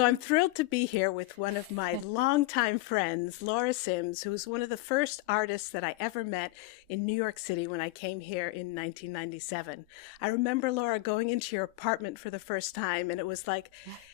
So I'm thrilled to be here with one of my longtime friends, Laura Sims, who was one of the first artists that I ever met in New York City when I came here in 1997. I remember, Laura, going into your apartment for the first time, and it was like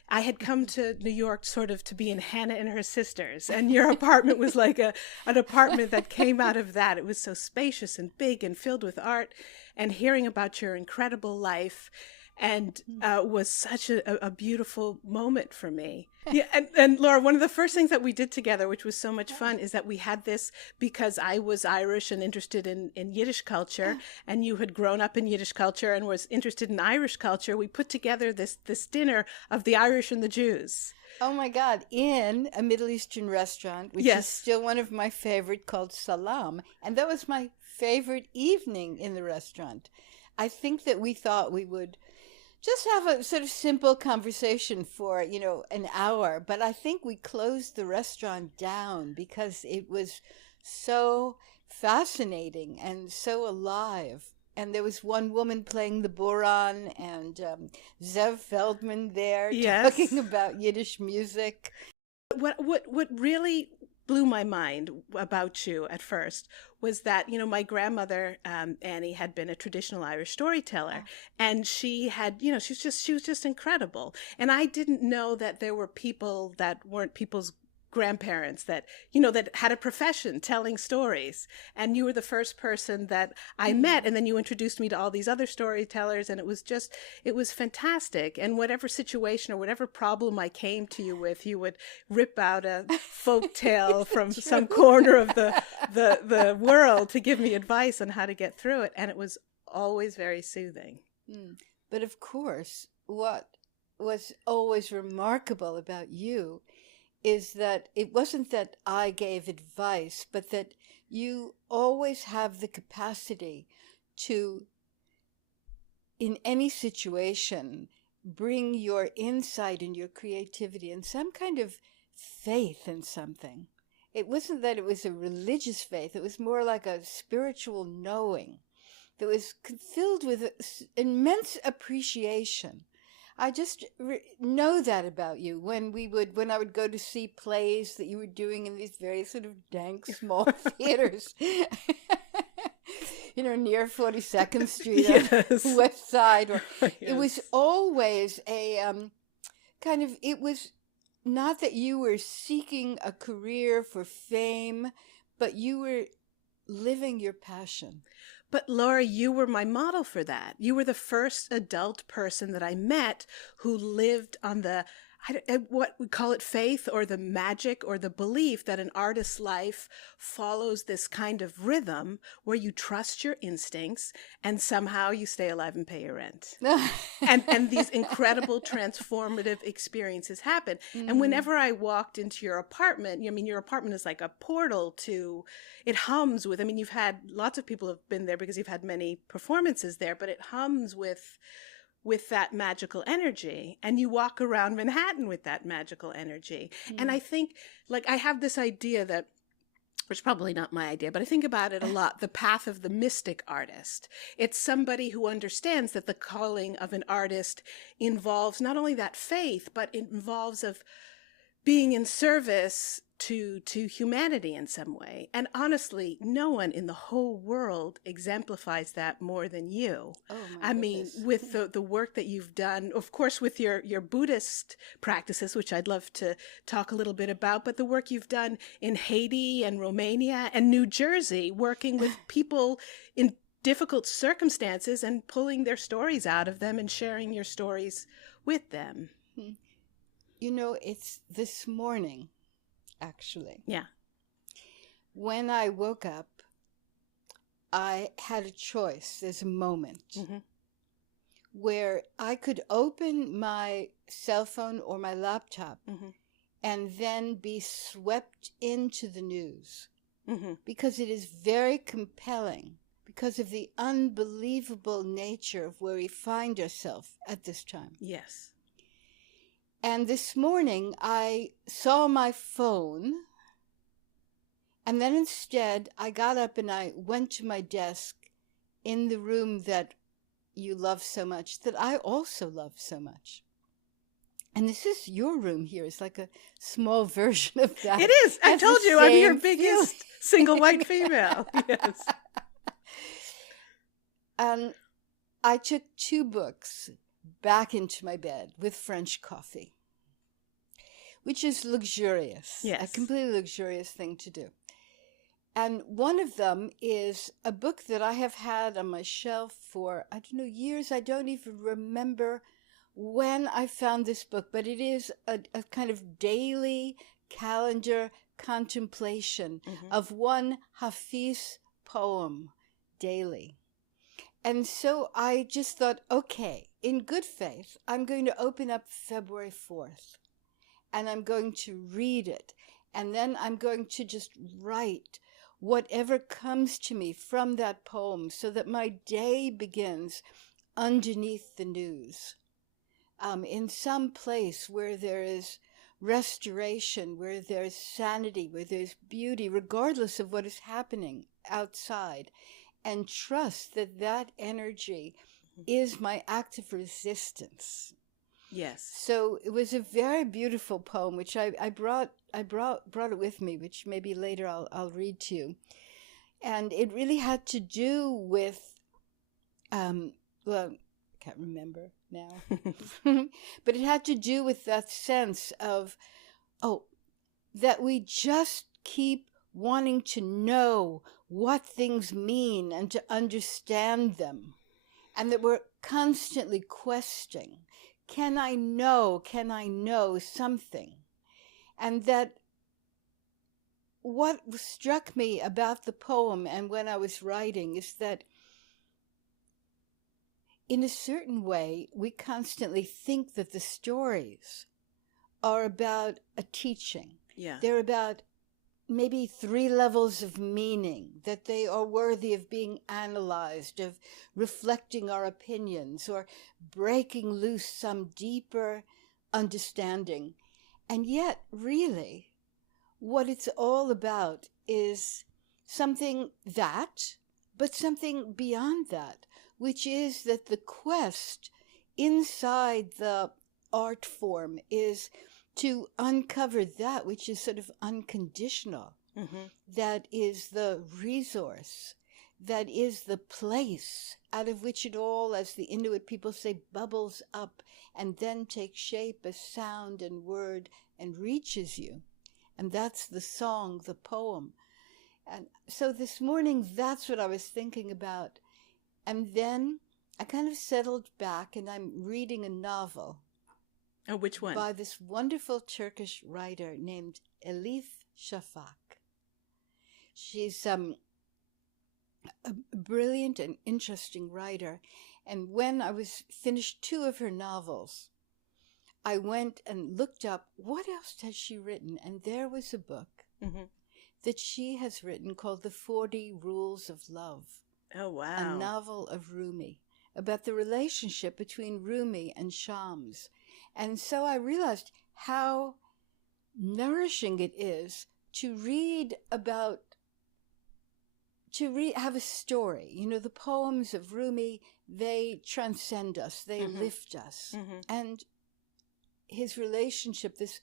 I had come to New York sort of to be in Hannah and her sisters, and your apartment was like an apartment that came out of that. It was so spacious and big and filled with art, and hearing about your incredible life and was such a beautiful moment for me. Yeah, and Laura, one of the first things that we did together, which was so much fun, is that we had this because I was Irish and interested in Yiddish culture, and you had grown up in Yiddish culture and was interested in Irish culture. We put together this dinner of the Irish and the Jews. Oh my God, in a Middle Eastern restaurant, which is still one of my favorite, called Salam. And that was my favorite evening in the restaurant. I think that we thought we would just have a sort of simple conversation for, an hour. But I think we closed the restaurant down because it was so fascinating and so alive. And there was one woman playing the buran and Zev Feldman there talking about Yiddish music. What really blew my mind about you at first was that, my grandmother, Annie, had been a traditional Irish storyteller, and she had, she was just incredible. And I didn't know that there were people that weren't people's grandparents that, that had a profession telling stories. And you were the first person that I met. And then you introduced me to all these other storytellers. And it was fantastic. And whatever situation or whatever problem I came to you with, you would rip out a folk tale from some corner of the world to give me advice on how to get through it. And it was always very soothing. But of course, what was always remarkable about you is that it wasn't that I gave advice, but that you always have the capacity to, in any situation, bring your insight and your creativity and some kind of faith in something. It wasn't that it was a religious faith. It was more like a spiritual knowing that was filled with immense appreciation. I just know that about you. When I would go to see plays that you were doing in these very sort of dank small theaters, near 42nd Street on West Side, or it was always a it was not that you were seeking a career for fame, but you were living your passion. But Laura, you were my model for that. You were the first adult person that I met who lived on what we call it, faith, or the magic, or the belief that an artist's life follows this kind of rhythm where you trust your instincts and somehow you stay alive and pay your rent. and these incredible transformative experiences happen. And whenever I walked into your apartment, your apartment is like a portal to, it hums with, you've had, lots of people have been there because you've had many performances there, but it hums with that magical energy, and you walk around Manhattan with that magical energy. And I think, I have this idea that, which is probably not my idea, but I think about it a lot, the path of the mystic artist. It's somebody who understands that the calling of an artist involves not only that faith, but it involves of being in service to humanity in some way. And honestly, no one in the whole world exemplifies that more than you. With the work that you've done, of course, with your Buddhist practices, which I'd love to talk a little bit about, but the work you've done in Haiti and Romania and New Jersey, working with people in difficult circumstances and pulling their stories out of them and sharing your stories with them. It's this morning, actually. Yeah. When I woke up, I had a choice. There's a moment where I could open my cell phone or my laptop and then be swept into the news because it is very compelling because of the unbelievable nature of where we find ourselves at this time. Yes. And this morning, I saw my phone, and then instead, I got up and I went to my desk in the room that you love so much, that I also love so much. And this is your room here. It's like a small version of that. It is. I told you I'm your biggest single white female. Yes. And I took 2 books back into my bed with French coffee, which is luxurious. Yes. A completely luxurious thing to do. And one of them is a book that I have had on my shelf for, I don't know, years. I don't even remember when I found this book, but it is a kind of daily calendar contemplation of one Hafiz poem daily. And so I just thought, okay, in good faith, I'm going to open up February 4th and I'm going to read it. And then I'm going to just write whatever comes to me from that poem so that my day begins underneath the news, in some place where there is restoration, where there's sanity, where there's beauty, regardless of what is happening outside, and trust that that energy is my act of resistance. Yes. So it was a very beautiful poem, which I brought it with me, which maybe later I'll read to you. And it really had to do with, well, I can't remember now, but it had to do with that sense of, that we just keep wanting to know what things mean and to understand them. And that we're constantly questioning, can I know something? And that what struck me about the poem and when I was writing is that in a certain way, we constantly think that the stories are about a teaching. Yeah. They're about maybe 3 levels of meaning, that they are worthy of being analyzed, of reflecting our opinions, or breaking loose some deeper understanding. And yet, really, what it's all about is something but something beyond that, which is that the quest inside the art form is to uncover that which is sort of unconditional, that is the resource, that is the place out of which it all, as the Inuit people say, bubbles up and then takes shape as sound and word and reaches you. And that's the song, the poem. And so this morning, that's what I was thinking about. And then I kind of settled back and I'm reading a novel. Oh, which one? By this wonderful Turkish writer named Elif Shafak. She's a brilliant and interesting writer. And when I was finished 2 of her novels, I went and looked up what else has she written. And there was a book that she has written called The 40 Rules of Love. Oh, wow. A novel of Rumi, about the relationship between Rumi and Shams. And so I realized how nourishing it is to have a story. You know, the poems of Rumi, they transcend us, they lift us. And his relationship, this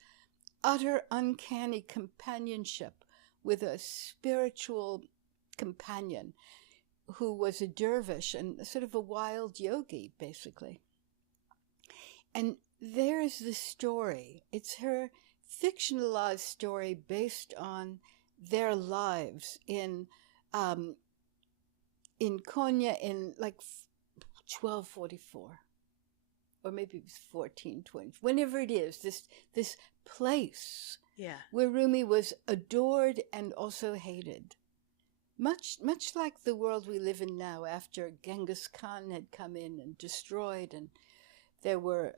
utter uncanny companionship with a spiritual companion who was a dervish and sort of a wild yogi, basically. And there is the story. It's her fictionalized story based on their lives in Konya in like 1244, or maybe it was 1420, whenever it is, this place where Rumi was adored and also hated. Much like the world we live in now after Genghis Khan had come in and destroyed, and there were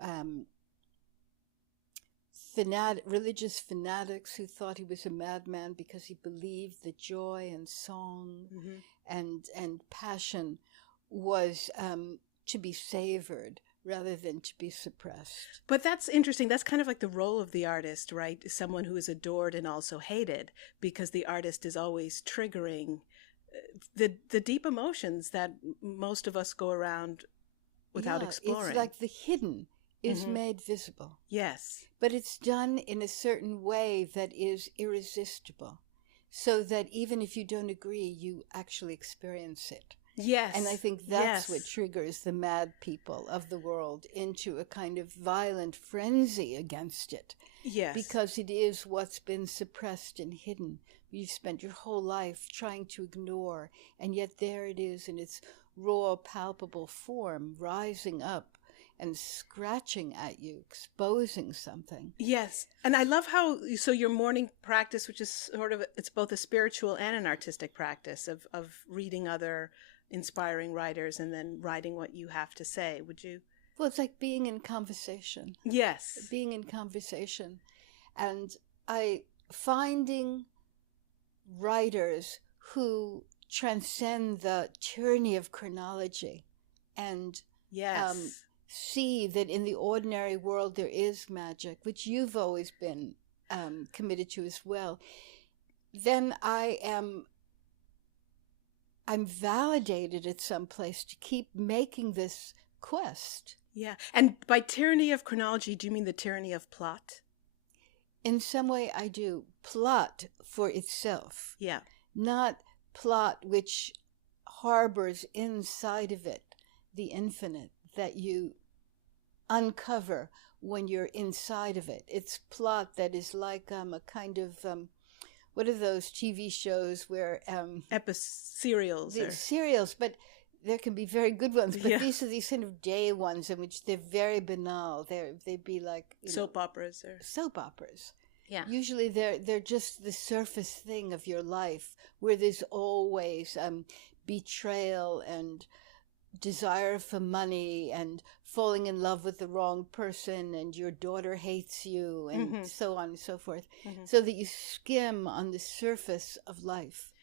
religious fanatics who thought he was a madman because he believed that joy and song and passion was to be savored rather than to be suppressed. But that's interesting. That's kind of like the role of the artist, right? Someone who is adored and also hated, because the artist is always triggering the deep emotions that most of us go around without exploring. It's like the hidden is made visible. Yes. But it's done in a certain way that is irresistible, so that even if you don't agree, you actually experience it. Yes. And I think that's what triggers the mad people of the world into a kind of violent frenzy against it. Yes. Because it is what's been suppressed and hidden. You've spent your whole life trying to ignore, and yet there it is in its raw, palpable form, rising up and scratching at you, exposing something. Yes. And I love how, so your morning practice, which is sort of, it's both a spiritual and an artistic practice of reading other inspiring writers and then writing what you have to say. Would you? Well, it's like being in conversation. Yes. Being in conversation. And finding writers who transcend the tyranny of chronology and yes. See that in the ordinary world there is magic, which you've always been committed to as well, then I'm validated at some place to keep making this quest. Yeah. And by tyranny of chronology, do you mean the tyranny of plot? In some way I do. Plot for itself. Yeah. Not plot which harbors inside of it the infinite that you uncover when you're inside of it. It's plot that is like a kind of what are those TV shows where serials? Serials, but there can be very good ones. But these are these kind of day ones in which they're very banal. They'd be like soap operas or soap operas. Yeah. Usually they're just the surface thing of your life where there's always betrayal and desire for money and falling in love with the wrong person and your daughter hates you and so on and so forth, so that you skim on the surface of life.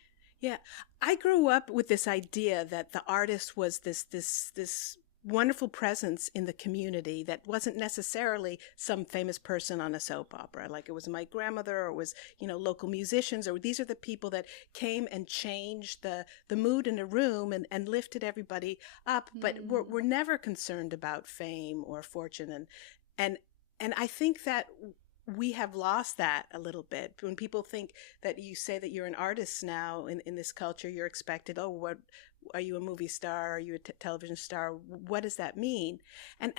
Yeah. I grew up with this idea that the artist was this wonderful presence in the community that wasn't necessarily some famous person on a soap opera. Like it was my grandmother, or it was, local musicians, or these are the people that came and changed the mood in a room and lifted everybody up. But we're never concerned about fame or fortune. And I think that we have lost that a little bit. When people think that you say that you're an artist now in this culture, you're expected, what are you, a movie star? Are you a television star? What does that mean? And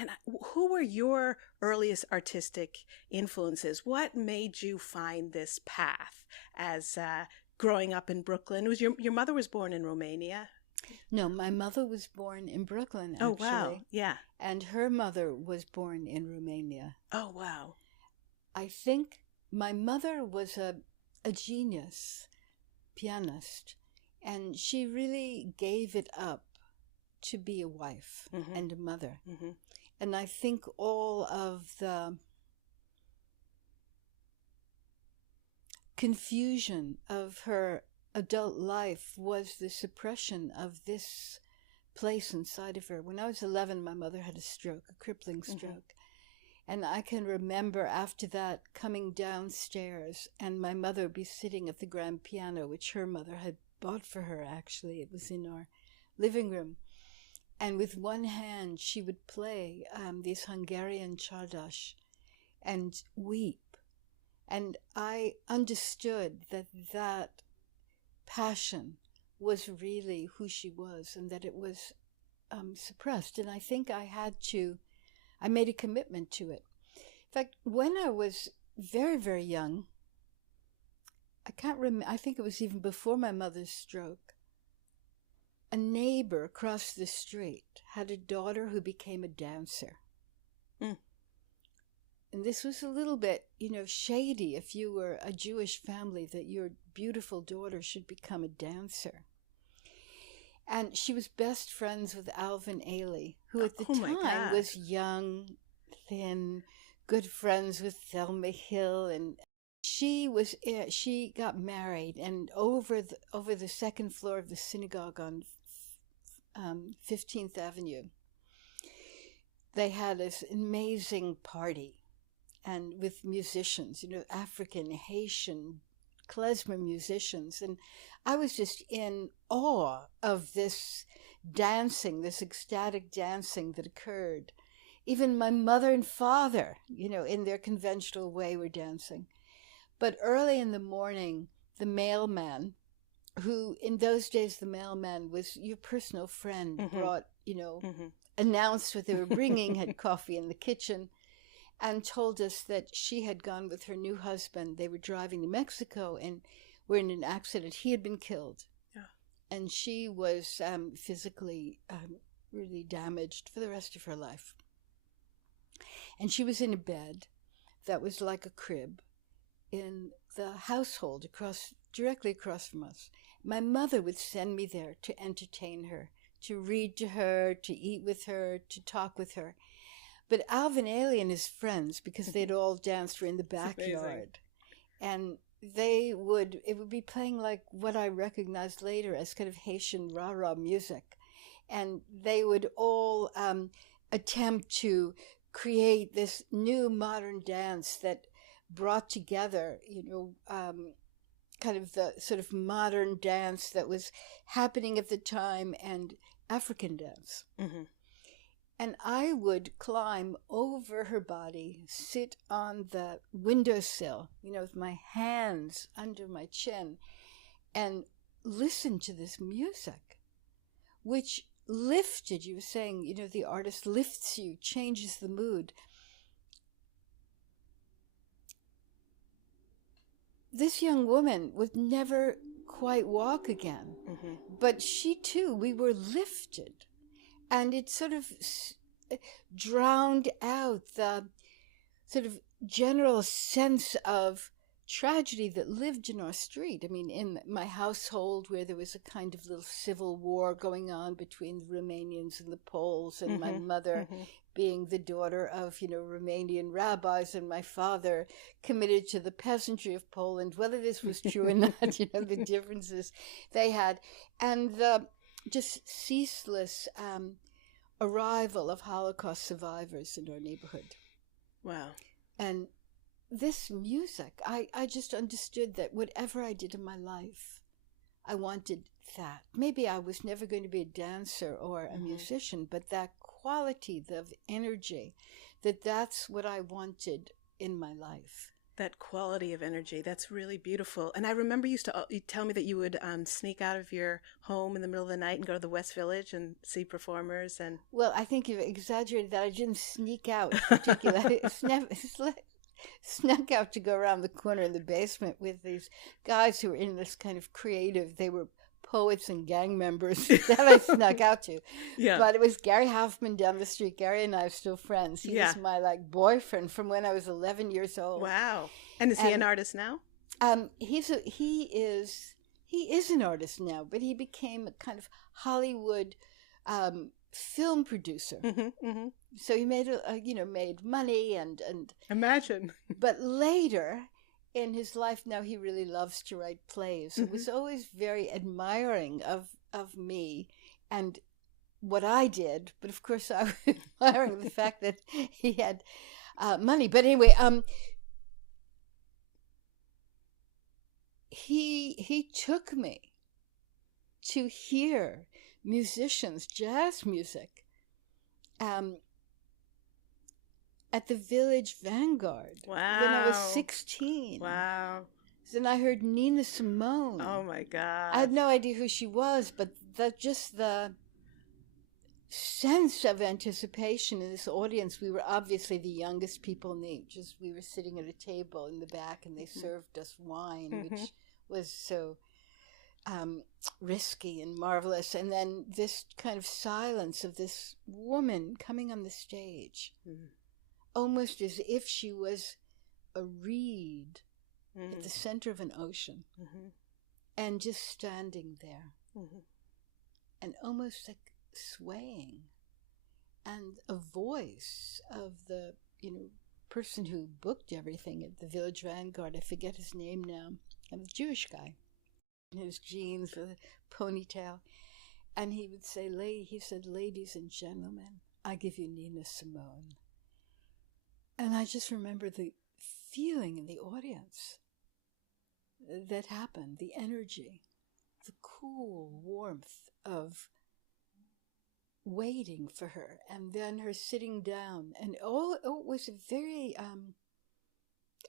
who were your earliest artistic influences? What made you find this path as growing up in Brooklyn? Was your mother was born in Romania? No, my mother was born in Brooklyn, actually. Oh, wow. Yeah. And her mother was born in Romania. Oh, wow. I think my mother was a genius pianist, and she really gave it up to be a wife and a mother. And I think all of the confusion of her adult life was the suppression of this place inside of her. When I was 11, my mother had a stroke, a crippling stroke. And I can remember after that coming downstairs and my mother would be sitting at the grand piano, which her mother had bought for her, actually. It was in our living room. And with one hand, she would play these Hungarian csárdás and weep. And I understood that passion was really who she was and that it was suppressed. And I think I made a commitment to it. In fact, when I was very, very young, I can't remember, I think it was even before my mother's stroke, a neighbor across the street had a daughter who became a dancer. And this was a little bit, shady if you were a Jewish family that your beautiful daughter should become a dancer. And she was best friends with Alvin Ailey, who at the time was young, thin, good friends with Thelma Hill. And she got married, and over the second floor of the synagogue on 15th Avenue, they had this amazing party, and with musicians, African, Haitian, klezmer musicians. And I was just in awe of this dancing, this ecstatic dancing that occurred even my mother and father, in their conventional way, were dancing. But early in the morning, the mailman, who in those days, the mailman was your personal friend, brought, announced what they were bringing, had coffee in the kitchen, and told us that she had gone with her new husband. They were driving to Mexico and were in an accident. He had been killed. Yeah. And she was physically really damaged for the rest of her life. And she was in a bed that was like a crib in the household directly across from us. My mother would send me there to entertain her, to read to her, to eat with her, to talk with her. But Alvin Ailey and his friends, because they'd all danced, were in the backyard. And it would be playing like what I recognized later as kind of Haitian rah-rah music. And they would all attempt to create this new modern dance that brought together, kind of the sort of modern dance that was happening at the time and African dance. Mm-hmm. And I would climb over her body, sit on the windowsill, with my hands under my chin, and listen to this music, which lifted, you were saying, the artist lifts you, changes the mood. This young woman would never quite walk again, but she too, we were lifted. And it sort of drowned out the sort of general sense of tragedy that lived in our street. I mean, in my household, where there was a kind of little civil war going on between the Romanians and the Poles, and my mother being the daughter of, Romanian rabbis, and my father committed to the peasantry of Poland, whether this was true or not, the differences they had. And the just ceaseless arrival of Holocaust survivors in our neighborhood. Wow. And this music, I just understood that whatever I did in my life, I wanted that. Maybe I was never going to be a dancer or a musician, but that quality of energy, that's what I wanted in my life. That quality of energy, that's really beautiful. And I remember you tell me that you would sneak out of your home in the middle of the night and go to the West Village and see performers. And well, I think you've exaggerated that. I didn't sneak out particularly. Snuck out to go around the corner in the basement with these guys who were in this kind of creative, they were poets and gang members that I snuck out to. Yeah. But it was Gary Hoffman down the street. Gary and I are still friends. He was my boyfriend from when I was 11 years old. Wow. And is he an artist now? He is an artist now, but he became a kind of Hollywood film producer. So he made made money and imagine. But later in his life, now he really loves to write plays. It was always very admiring of me and what I did, but of course I was admiring the fact that he had money. But anyway, he took me to hear musicians, jazz music, at the Village Vanguard. Wow. When I was 16. Wow. Then I heard Nina Simone. Oh my God. I had no idea who she was, but just the sense of anticipation in this audience. We were obviously the youngest people in the age. We were sitting at a table in the back and they served us wine, which was so risky and marvelous. And then this kind of silence of this woman coming on the stage. Almost as if she was a reed at the center of an ocean, and just standing there, and almost like swaying, and a voice of the person who booked everything at the Village Vanguard. I forget his name now. A Jewish guy, in his jeans with a ponytail, and he would say, "Ladies and gentlemen, I give you Nina Simone." And I just remember the feeling in the audience that happened, the energy, the cool warmth of waiting for her, and then her sitting down, and it was a very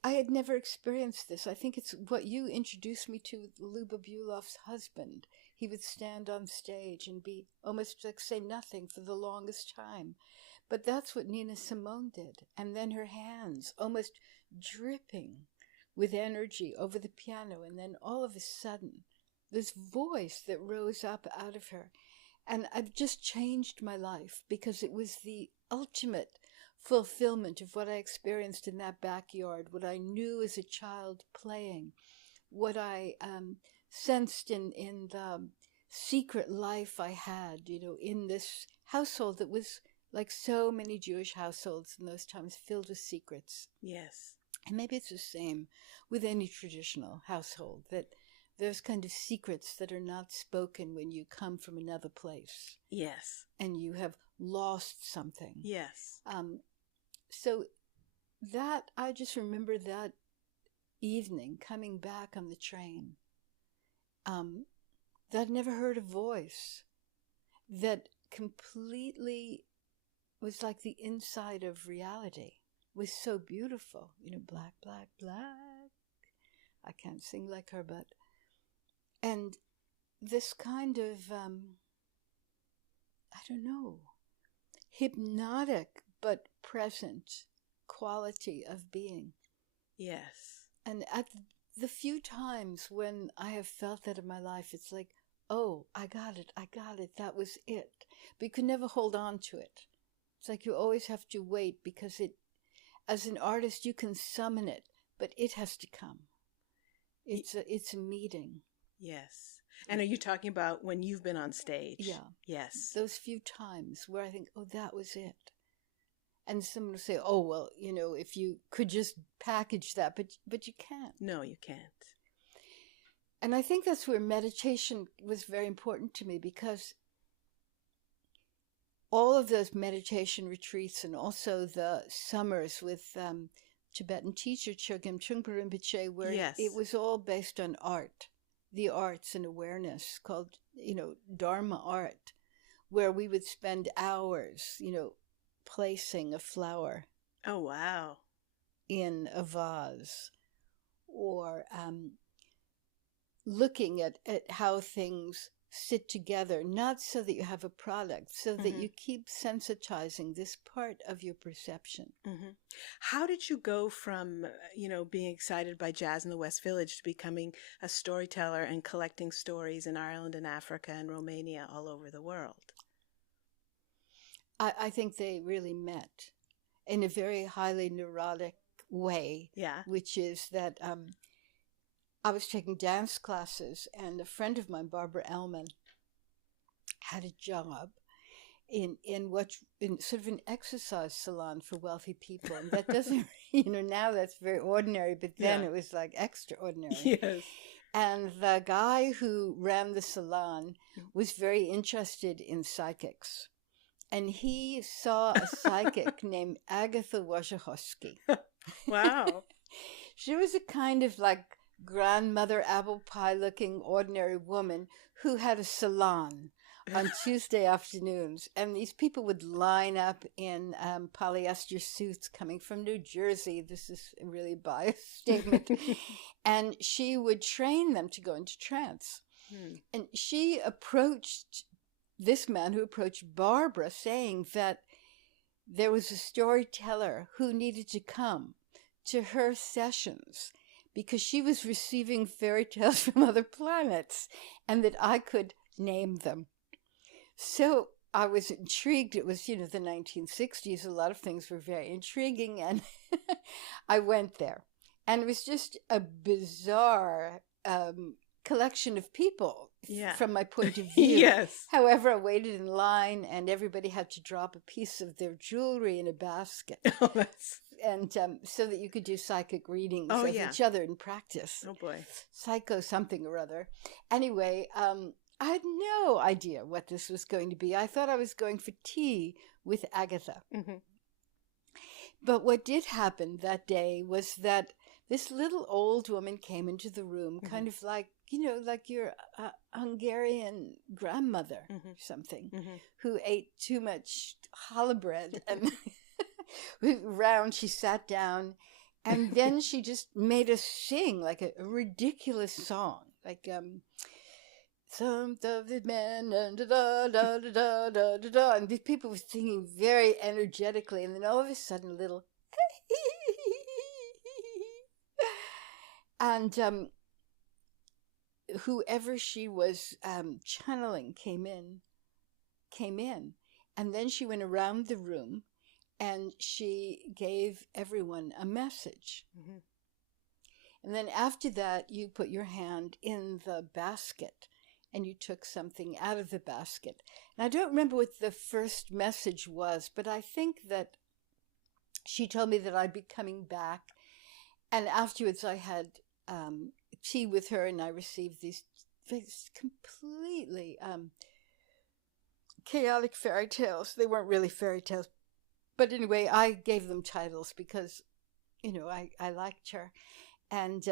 I had never experienced this. I think it's what you introduced me to with Luba Bulov's husband. He would stand on stage and be almost like say nothing for the longest time. But that's what Nina Simone did. And then her hands almost dripping with energy over the piano. And then all of a sudden, this voice that rose up out of her. And I've just changed my life because it was the ultimate fulfillment of what I experienced in that backyard, what I knew as a child playing, what I sensed in the secret life I had, in this household that was like so many Jewish households in those times, filled with secrets. Yes. And maybe it's the same with any traditional household, that there's kind of secrets that are not spoken when you come from another place. Yes. And you have lost something. Yes. So that, I just remember that evening coming back on the train, that I'd never heard a voice that completely was like the inside of reality, was so beautiful. Black, black, black. I can't sing like her, but, and this kind of, I don't know, hypnotic but present quality of being. Yes. And at the few times when I have felt that in my life, it's like, oh, I got it, that was it. But you can never hold on to it. It's like you always have to wait, because as an artist, you can summon it, but it has to come. It's a meeting. Yes. And are you talking about when you've been on stage? Yeah. Yes. Those few times where I think, oh, that was it. And someone will say, oh, well, if you could just package that, but you can't. No, you can't. And I think that's where meditation was very important to me, because all of those meditation retreats and also the summers with Tibetan teacher Chogyam Trungpa Rinpoche, where it was all based on art, the arts and awareness, called, Dharma art, where we would spend hours, placing a flower. Oh, wow. In a vase, or looking at how things sit together, not so that you have a product, so that you keep sensitizing this part of your perception. Mm-hmm. How did you go from, being excited by jazz in the West Village to becoming a storyteller and collecting stories in Ireland and Africa and Romania, all over the world? I think they really met in a very highly neurotic way. Yeah. Which is that I was taking dance classes, and a friend of mine, Barbara Ellman, had a job in sort of an exercise salon for wealthy people. And that doesn't, now that's very ordinary, but then it was like extraordinary. Yes. And the guy who ran the salon was very interested in psychics. And he saw a psychic named Agatha Wojciechowski. Wow. She was a kind of like grandmother apple pie looking ordinary woman who had a salon on Tuesday afternoons. And these people would line up in polyester suits coming from New Jersey. This is a really biased statement. And she would train them to go into trance. And she approached this man who approached Barbara, saying that there was a storyteller who needed to come to her sessions because she was receiving fairy tales from other planets, and that I could name them. So I was intrigued. It was, the 1960s. A lot of things were very intriguing, and I went there. And it was just a bizarre collection of people from my point of view. Yes. However, I waited in line, and everybody had to drop a piece of their jewelry in a basket. Oh, that's... And so that you could do psychic readings of each other in practice. Oh, boy. Psycho something or other. Anyway, I had no idea what this was going to be. I thought I was going for tea with Agatha. Mm-hmm. But what did happen that day was that this little old woman came into the room, kind of like, like your Hungarian grandmother or something, who ate too much challah bread. And round, she sat down, and then she just made us sing like a ridiculous song, like some of the men, and da da da da da da da, and these people were singing very energetically, and then all of a sudden, a little, and whoever she was channeling came in, and then she went around the room, and she gave everyone a message. And then after that, you put your hand in the basket, and you took something out of the basket. And I don't remember what the first message was, but I think that she told me that I'd be coming back. And afterwards, I had tea with her, and I received these completely chaotic fairy tales. They weren't really fairy tales. But anyway, I gave them titles because, I liked her. And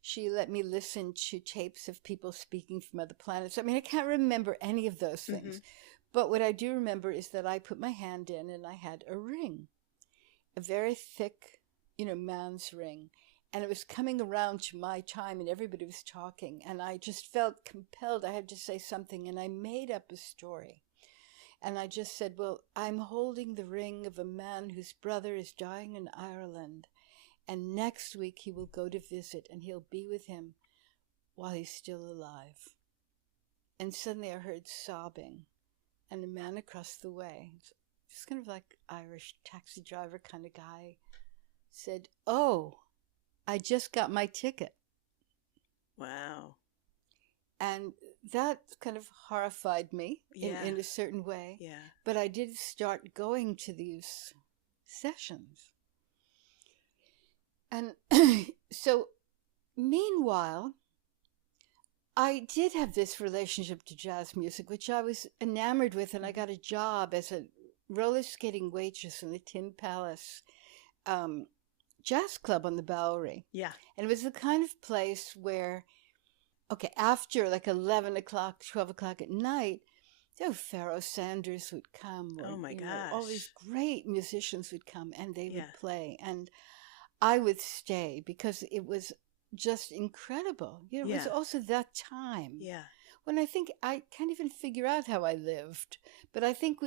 she let me listen to tapes of people speaking from other planets. I mean, I can't remember any of those things. But what I do remember is that I put my hand in and I had a ring, a very thick, man's ring. And it was coming around to my time and everybody was talking. And I just felt compelled. I had to say something. And I made up a story. And I just said, well, I'm holding the ring of a man whose brother is dying in Ireland. And next week he will go to visit and he'll be with him while he's still alive. And suddenly I heard sobbing. And a man across the way, just kind of like Irish taxi driver kind of guy, said, oh, I just got my ticket. Wow. And that kind of horrified me in a certain way. Yeah. But I did start going to these sessions. And so, meanwhile, I did have this relationship to jazz music, which I was enamored with, and I got a job as a roller skating waitress in the Tin Palace jazz club on the Bowery. Yeah. And it was the kind of place where, after like 11 o'clock, 12 o'clock at night, Pharoah Sanders would come. Or, oh my gosh. All these great musicians would come and they would play. And I would stay because it was just incredible. It was also that time. Yeah. When I think I can't even figure out how I lived. But I think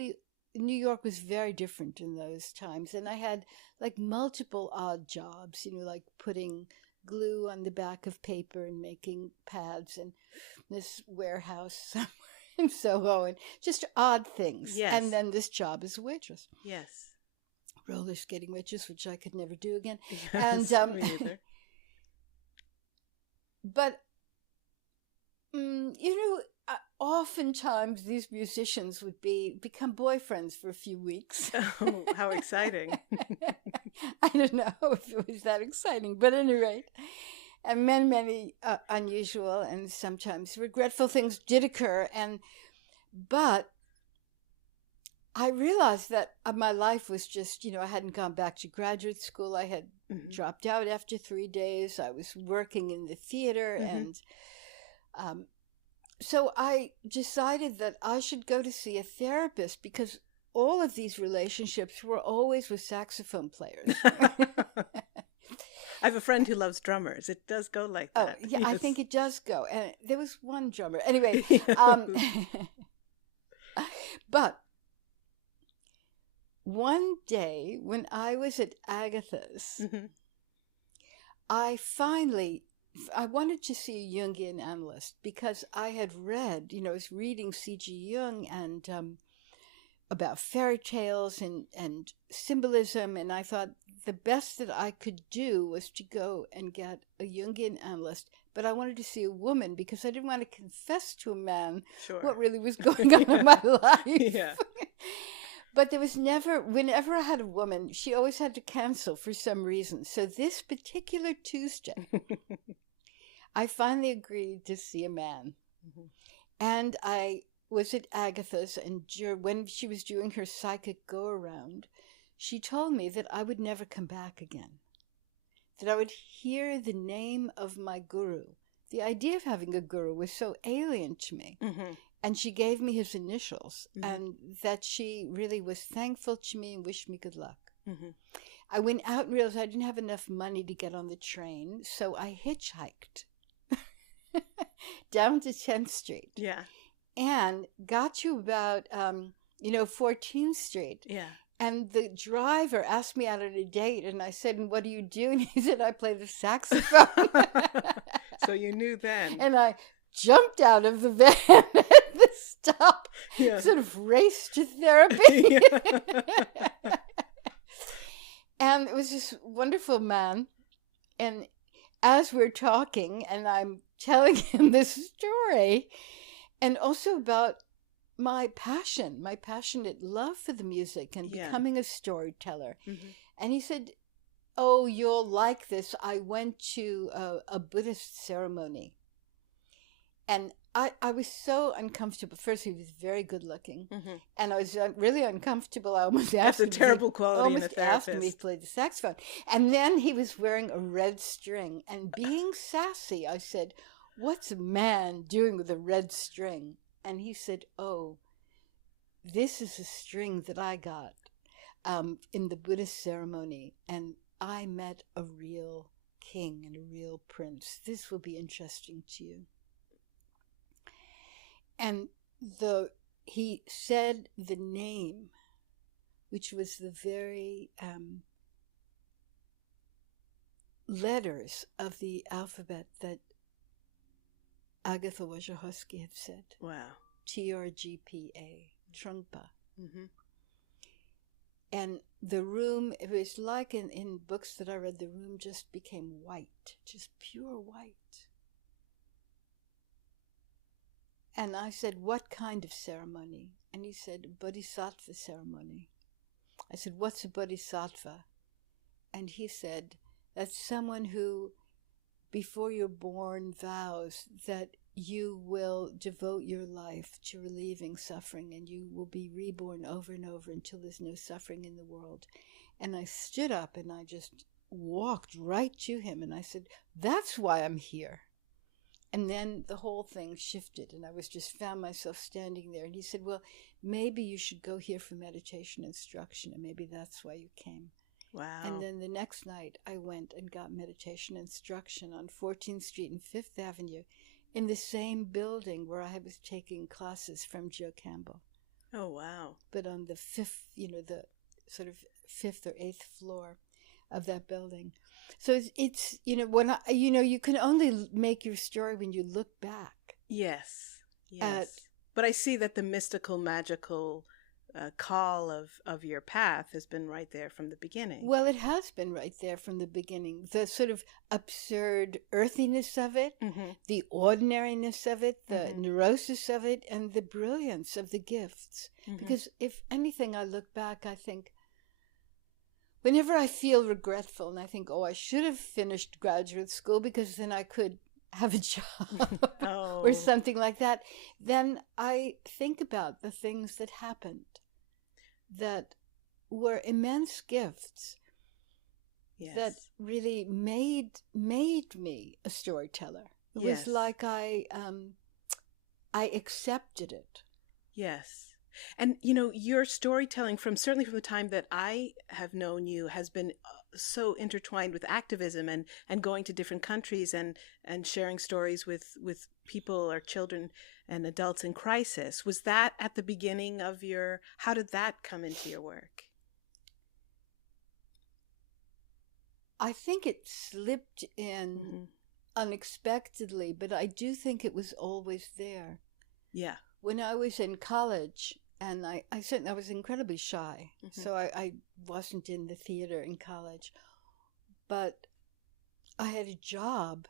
New York was very different in those times. And I had like multiple odd jobs, like putting glue on the back of paper and making pads and this warehouse somewhere in Soho and just odd things. Yes. And then this job as a waitress. Yes. Roller skating waitress, which I could never do again. Yes, and me neither. But oftentimes these musicians would become boyfriends for a few weeks. Oh, how exciting. I don't know if it was that exciting, but at any rate, and many unusual and sometimes regretful things did occur. But I realized that my life was just, I hadn't gone back to graduate school. I had dropped out after 3 days. I was working in the theater. And so I decided that I should go to see a therapist because all of these relationships were always with saxophone players. I have a friend who loves drummers. It does go like that. Oh, yeah, yes. I think it does go. And there was one drummer. Anyway, but one day when I was at Agatha's, I wanted to see a Jungian analyst because I had read, I was reading C.G. Jung and about fairy tales and symbolism, and I thought the best that I could do was to go and get a Jungian analyst, but I wanted to see a woman because I didn't want to confess to a man what really was going on in my life. Yeah. But there was whenever I had a woman, she always had to cancel for some reason. So this particular Tuesday, I finally agreed to see a man. And I was at Agatha's, and when she was doing her psychic go-around, she told me that I would never come back again, that I would hear the name of my guru. The idea of having a guru was so alien to me. Mm-hmm. And she gave me his initials, Mm-hmm. and that she really was thankful to me and wished me good luck. Mm-hmm. I went out and realized I didn't have enough money to get on the train, so I hitchhiked down to 10th Street. Yeah. And got to about, 14th Street. Yeah. And the driver asked me out on a date, and I said, "And what do you do?" And he said, "I play the saxophone." So you knew then. And I jumped out of the van at the stop, Yeah. sort of raced to therapy. Yeah. And it was this wonderful man. And as we're talking, and I'm telling him this story, and also about my passionate love for the music and Yeah. becoming a storyteller. Mm-hmm. And he said, "Oh, you'll like this. I went to a Buddhist ceremony." And I was so uncomfortable. First, he was very good looking. Mm-hmm. And I was really uncomfortable. I almost asked That's a him. terrible quality in a Almost asked him if he therapist. played the saxophone. And then he was wearing a red string. And being sassy, I said, "What's a man doing with a red string?" And he said, "Oh, this is a string that I got in the Buddhist ceremony. And I met a real king and a real prince. This will be interesting to you." And he said the name, which was the very letters of the alphabet that Agatha Wojciechowski had said. Wow. TRGPA, Trungpa. Mm-hmm. And the room, it was like in books that I read, the room just became white, just pure white. And I said, "What kind of ceremony?" And he said, "Bodhisattva ceremony." I said, "What's a bodhisattva?" And he said, "That's someone who, before you're born, vows that you will devote your life to relieving suffering, and you will be reborn over and over until there's no suffering in the world." And I stood up and I just walked right to him and I said, "That's why I'm here." And then the whole thing shifted and I found myself standing there. And he said, "Well, maybe you should go here for meditation instruction, and maybe that's why you came." Wow. And then the next night I went and got meditation instruction on 14th Street and 5th Avenue in the same building where I was taking classes from Joe Campbell. Oh, wow. But on the fifth, the sort of 5th or 8th floor of that building. So it's when you can only make your story when you look back. Yes. But I see that the mystical, magical call of your path has been right there from the beginning. Well, it has been right there from the beginning. The sort of absurd earthiness of it, Mm-hmm. the ordinariness of it, the Mm-hmm. neurosis of it, and the brilliance of the gifts. Mm-hmm. Because if anything, I look back, I think, whenever I feel regretful and I think, "Oh, I should have finished graduate school because then I could have a job," Oh. or something like that, then I think about the things that happened that were immense gifts. Yes. That really made me a storyteller. It Yes. was like I accepted it. Yes. And, your storytelling certainly from the time that I have known you has been so intertwined with activism and going to different countries and sharing stories with people or children and adults in crisis. Was that at the beginning of how did that come into your work? I think it slipped in Mm-hmm. unexpectedly, but I do think it was always there. Yeah. When I was in college, and I was incredibly shy, Mm-hmm. so I wasn't in the theater in college, but I had a job.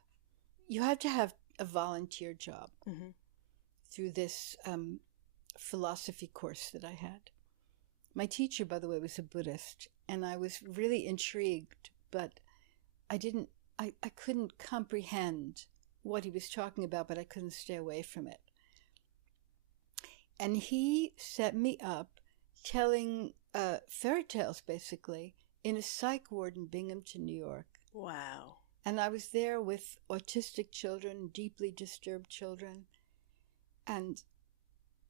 You had to have a volunteer job Mm-hmm. through this philosophy course that I had. My teacher, by the way, was a Buddhist, and I was really intrigued, but I couldn't comprehend what he was talking about, but I couldn't stay away from it. And he set me up telling fairy tales, basically, in a psych ward in Binghamton, New York. Wow. And I was there with autistic children, deeply disturbed children. And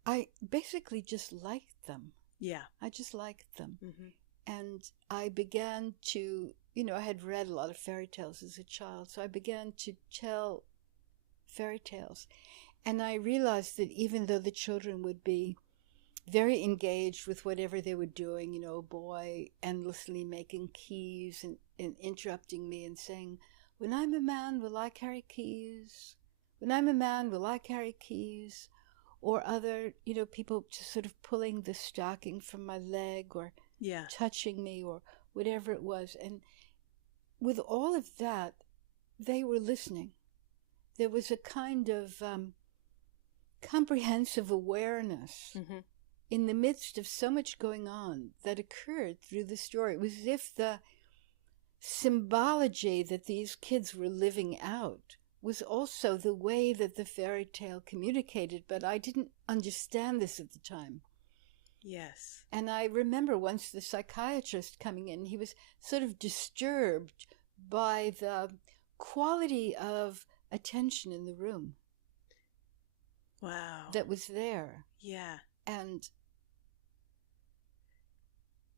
I basically just liked them. Yeah. I just liked them. Mm-hmm. And I began to, I had read a lot of fairy tales as a child. So I began to tell fairy tales. And I realized that even though the children would be very engaged with whatever they were doing, a boy endlessly making keys and interrupting me and saying, "When I'm a man, will I carry keys? When I'm a man, will I carry keys?" Or other, people just sort of pulling the stocking from my leg or touching me or whatever it was. And with all of that, they were listening. There was a kind of comprehensive awareness in the midst of so much going on that occurred through the story. It was as if the symbology that these kids were living out was also the way that the fairy tale communicated, but I didn't understand this at the time. Yes. And I remember once the psychiatrist coming in, he was sort of disturbed by the quality of attention in the room. Wow. That was there. Yeah. And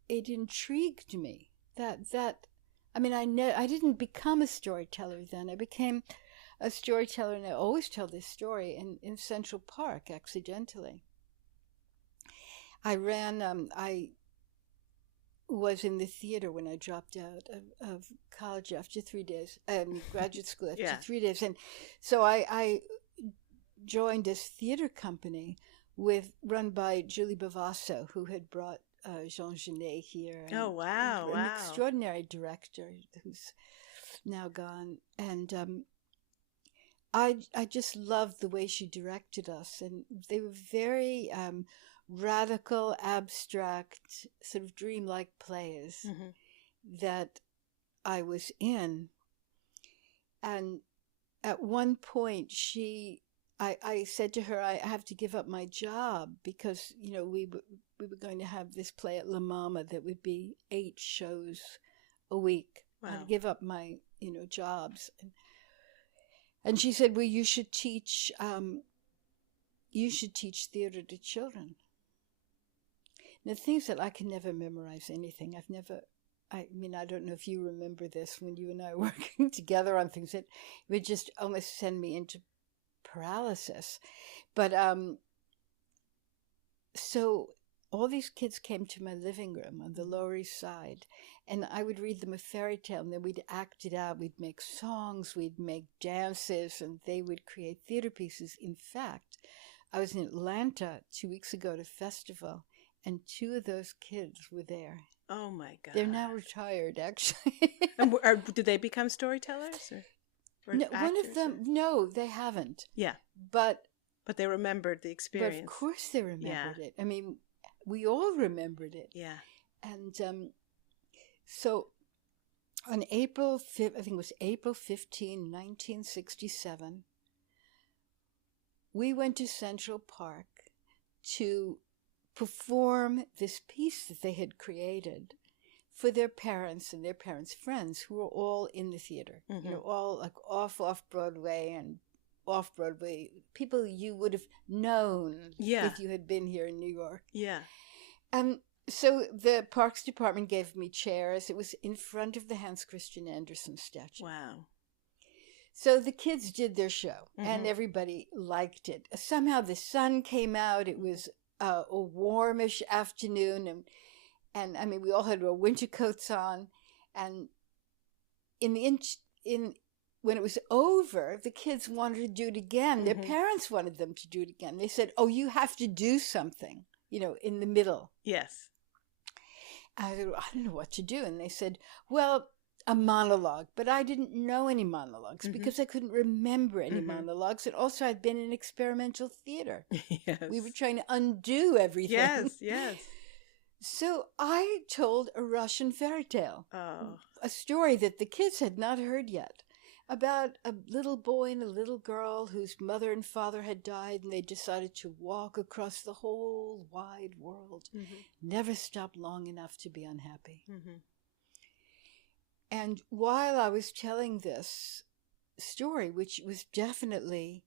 it intrigued me that I didn't become a storyteller then. I became a storyteller, and I always tell this story in Central Park accidentally. I was in the theater when I dropped out of college after 3 days, graduate school after 3 days. And so I joined this theater company run by Julie Bavasso, who had brought Jean Genet here. Oh, wow. An extraordinary director who's now gone. And I just loved the way she directed us. And they were very radical, abstract, sort of dreamlike plays that I was in. And at one point, I said to her, I have to give up my job because, we were going to have this play at La Mama that would be 8 shows a week. Wow. I'd give up my, jobs. And she said, well, you should teach theater to children. Now, the thing is that I can never memorize anything. I don't know if you remember this when you and I were working together on things that would just almost send me into paralysis. But so all these kids came to my living room on the Lower East Side, and I would read them a fairy tale, and then we'd act it out. We'd make songs, we'd make dances, and they would create theater pieces. In fact, I was in Atlanta 2 weeks ago at a festival, and 2 of those kids were there. Oh my God. They're now retired, actually. And did they become storytellers? Or no, one of them, no, they haven't. Yeah. But they remembered the experience. But of course they remembered it. I mean, we all remembered it. Yeah. And so on April 5th, I think it was April 15, 1967, we went to Central Park to perform this piece that they had created for their parents and their parents' friends who were all in the theater, all like off Broadway and off Broadway, people you would have known if you had been here in New York. Yeah. So the Parks Department gave me chairs. It was in front of the Hans Christian Andersen statue. Wow. So the kids did their show, and everybody liked it. Somehow the sun came out. It was a warmish afternoon, and I mean, we all had our winter coats on. And when it was over, the kids wanted to do it again. Their parents wanted them to do it again. They said, "Oh, you have to do something, in the middle." Yes. I said, I don't know what to do. And they said, well, a monologue. But I didn't know any monologues because I couldn't remember any monologues. And also I'd been in experimental theater. Yes. We were trying to undo everything. Yes. So I told a Russian fairy tale. Oh. A story that the kids had not heard yet. about a little boy and a little girl whose mother and father had died, and they decided to walk across the whole wide world, never stop long enough to be unhappy. And while I was telling this story, which was definitely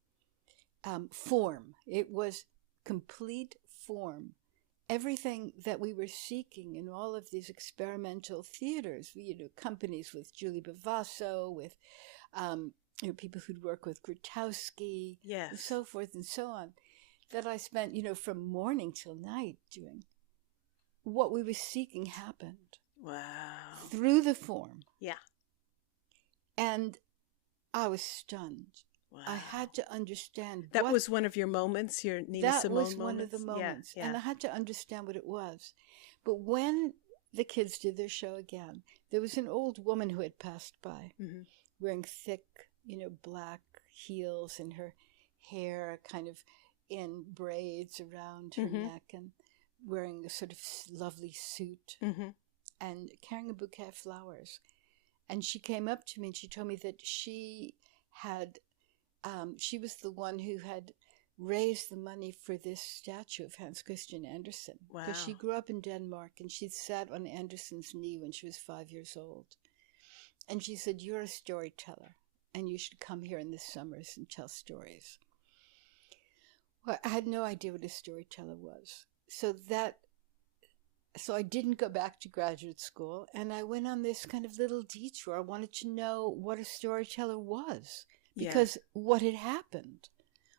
form, it was complete form. Everything that we were seeking in all of these experimental theaters, companies with Julie Bavasso, with people who'd work with Grotowski, and so forth and so on, that I spent, from morning till night doing. What we were seeking happened. Wow. Through the form. Yeah. And I was stunned. Wow. I had to understand. That was one of your moments, your Nina Simone moments? That was one of the moments. Yeah. And I had to understand what it was. But when the kids did their show again, there was an old woman who had passed by, wearing thick, black heels, and her hair kind of in braids around her neck, and wearing a sort of lovely suit, and carrying a bouquet of flowers. And she came up to me and she told me that she was the one who had raised the money for this statue of Hans Christian Andersen. Wow. Because she grew up in Denmark, and she sat on Andersen's knee when she was 5 years old. And she said, "You're a storyteller, and you should come here in the summers and tell stories." Well, I had no idea what a storyteller was. So I didn't go back to graduate school, and I went on this kind of little detour. I wanted to know what a storyteller was, because what had happened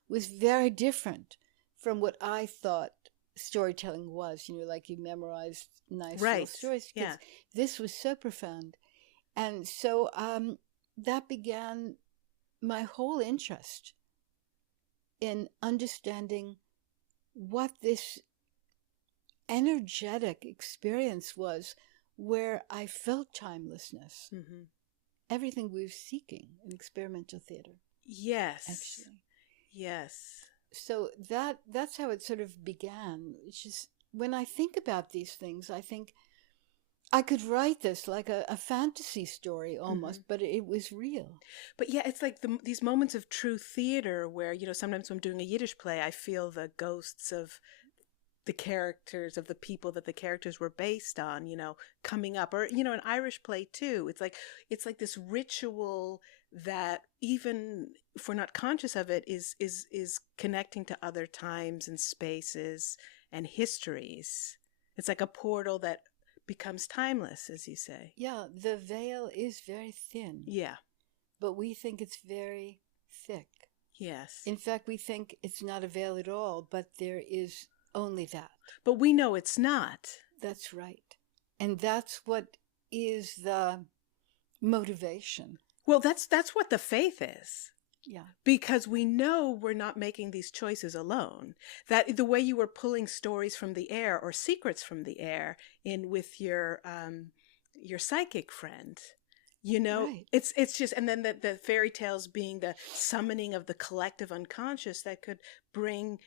was very different from what I thought storytelling was. Like you memorized nice little stories. Yeah. This was so profound. And so that began my whole interest in understanding what this energetic experience was, where I felt timelessness. Everything we were seeking in experimental theater. Yes. Actually. Yes. So that's how it sort of began. It's just, when I think about these things, I think I could write this like a fantasy story almost, but it was real. But yeah, it's like these moments of true theater where, sometimes when I'm doing a Yiddish play, I feel the ghosts of the characters, of the people that the characters were based on, coming up. Or, an Irish play too. It's like this ritual that, even if we're not conscious of it, is connecting to other times and spaces and histories. It's like a portal that becomes timeless, as you say. Yeah, the veil is very thin. Yeah. But we think it's very thick. Yes. In fact, we think it's not a veil at all, but there is only that. But we know it's not. That's right. And that's what is the motivation. Well, that's what the faith is. Yeah. Because we know we're not making these choices alone. That the way you were pulling stories from the air, or secrets from the air, in with your psychic friend, Right. it's just, and then the fairy tales being the summoning of the collective unconscious that could bring,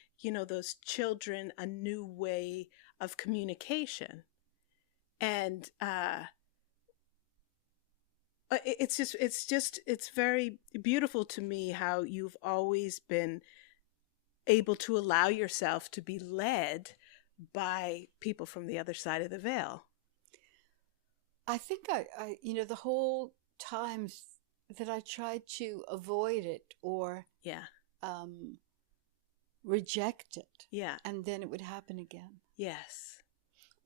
those children a new way of communication. And it's very beautiful to me how you've always been able to allow yourself to be led by people from the other side of the veil. I think I the whole times that I tried to avoid it or reject it. Yeah. And then it would happen again. Yes.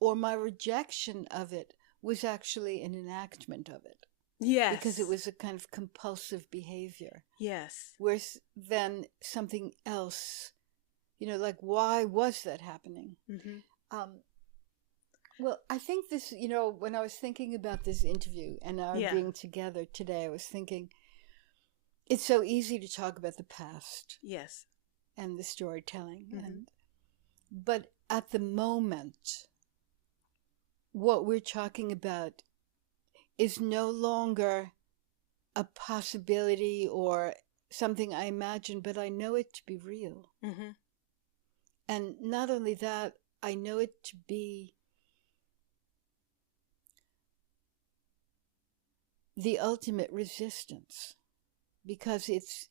Or my rejection of it was actually an enactment of it. Yes. Because it was a kind of compulsive behavior. Yes. Whereas then something else, like, why was that happening? Mm-hmm. Well, I think this, when I was thinking about this interview and our being together today, I was thinking, it's so easy to talk about the past. Yes. And the storytelling. Mm-hmm. But at the moment, what we're talking about is no longer a possibility or something I imagine, but I know it to be real. Mm-hmm. And not only that, I know it to be the ultimate resistance. because it's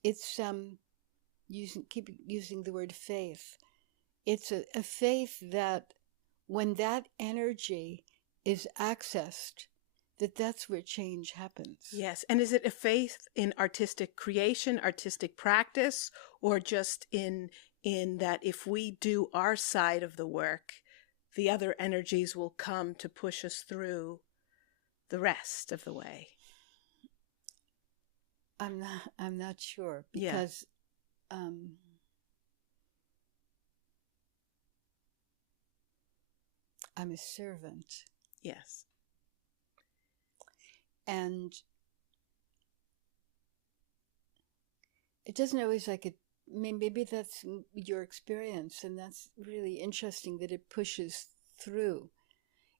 keep using the word faith. It's a faith that when that energy is accessed, that's where change happens. Yes. And is it a faith in artistic creation, artistic practice, or just in that if we do our side of the work, the other energies will come to push us through the rest of the way? I'm not sure, because I'm a servant. Yes. And it doesn't always maybe that's your experience, and that's really interesting that it pushes through.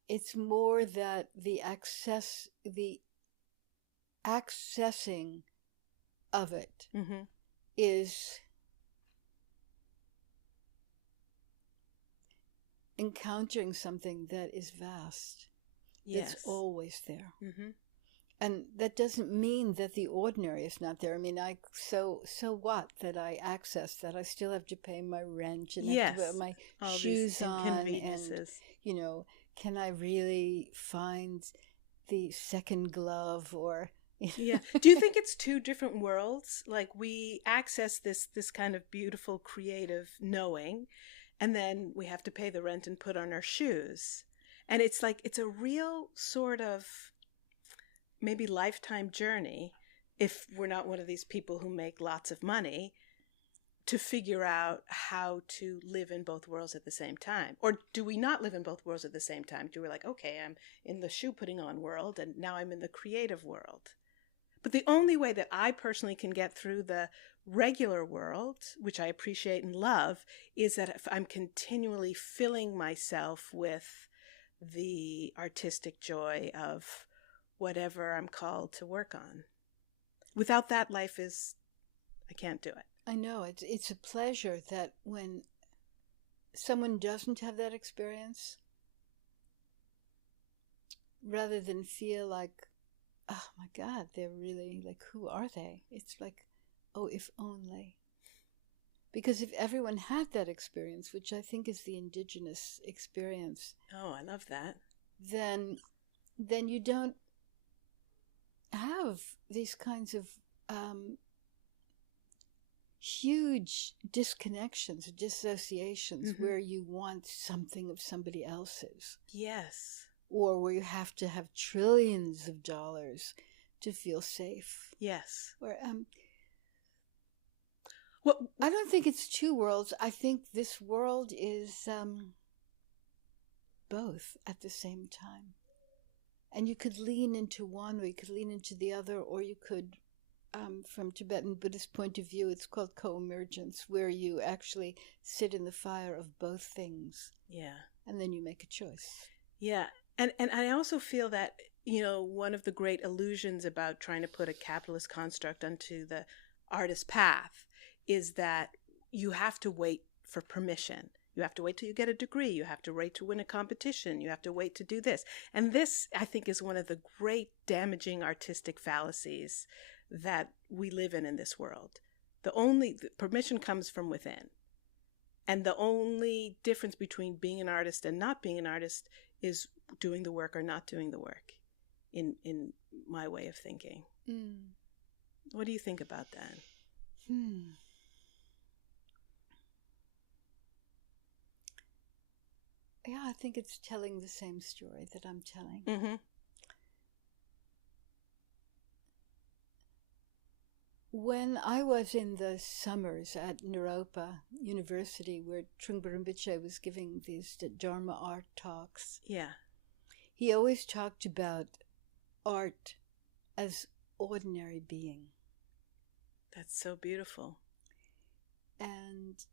It's more that the accessing of it is encountering something that is vast. Yes. That's always there. And that doesn't mean that the ordinary is not there. I mean, so what that I access that? I still have to pay my rent and have to put my shoes on, and can I really find the second glove or? Yeah. Do you think it's two different worlds? Like, we access this kind of beautiful, creative knowing, and then we have to pay the rent and put on our shoes. And it's like, it's a real sort of maybe lifetime journey, if we're not one of these people who make lots of money, to figure out how to live in both worlds at the same time. Or do we not live in both worlds at the same time? Do we like, okay, I'm in the shoe putting on world and now I'm in the creative world? But the only way that I personally can get through the regular world, which I appreciate and love, is that if I'm continually filling myself with the artistic joy of whatever I'm called to work on. Without that, I can't do it. I know, it's a pleasure that when someone doesn't have that experience, rather than feel like, oh my God, they're really like, who are they? It's like, oh, if only. Because if everyone had that experience, which I think is the indigenous experience. Oh, I love that. Then you don't have these kinds of huge disconnections, dissociations, where you want something of somebody else's. Yes. Or where you have to have trillions of dollars to feel safe. Yes. Or well, I don't think it's two worlds. I think this world is both at the same time. And you could lean into one, or you could lean into the other, or you could, from Tibetan Buddhist point of view, it's called co-emergence, where you actually sit in the fire of both things. Yeah. And then you make a choice. Yeah. And I also feel that, one of the great illusions about trying to put a capitalist construct onto the artist path is that you have to wait for permission. You have to wait till you get a degree. You have to wait to win a competition. You have to wait to do this. And this, I think, is one of the great damaging artistic fallacies that we live in this world. The permission comes from within. And the only difference between being an artist and not being an artist is doing the work or not doing the work, in my way of thinking. What do you think about that? Yeah, I think it's telling the same story that I'm telling. Mm-hmm. When I was in the summers at Naropa University, where Trungpa Rinpoche was giving these Dharma art talks, he always talked about art as ordinary being. That's so beautiful. And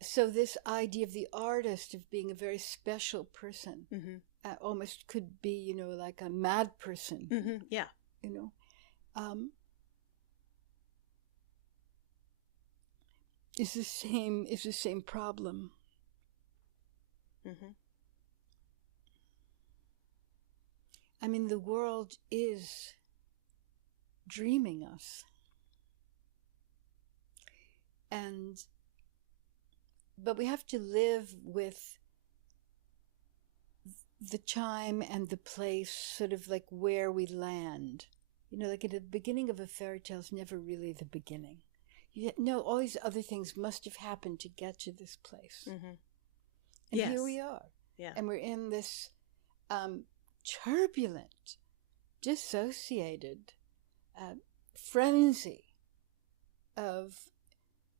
so this idea of the artist of being a very special person, almost could be, like a mad person. Yeah. Is the same problem. I mean, the world is dreaming us. But we have to live with the time and the place, sort of like where we land. You know, like at the beginning of a fairy tale is never really the beginning. You know, all these other things must have happened to get to this place. Mm-hmm. And Yes. here we are. Yeah. And we're in this turbulent, dissociated frenzy of,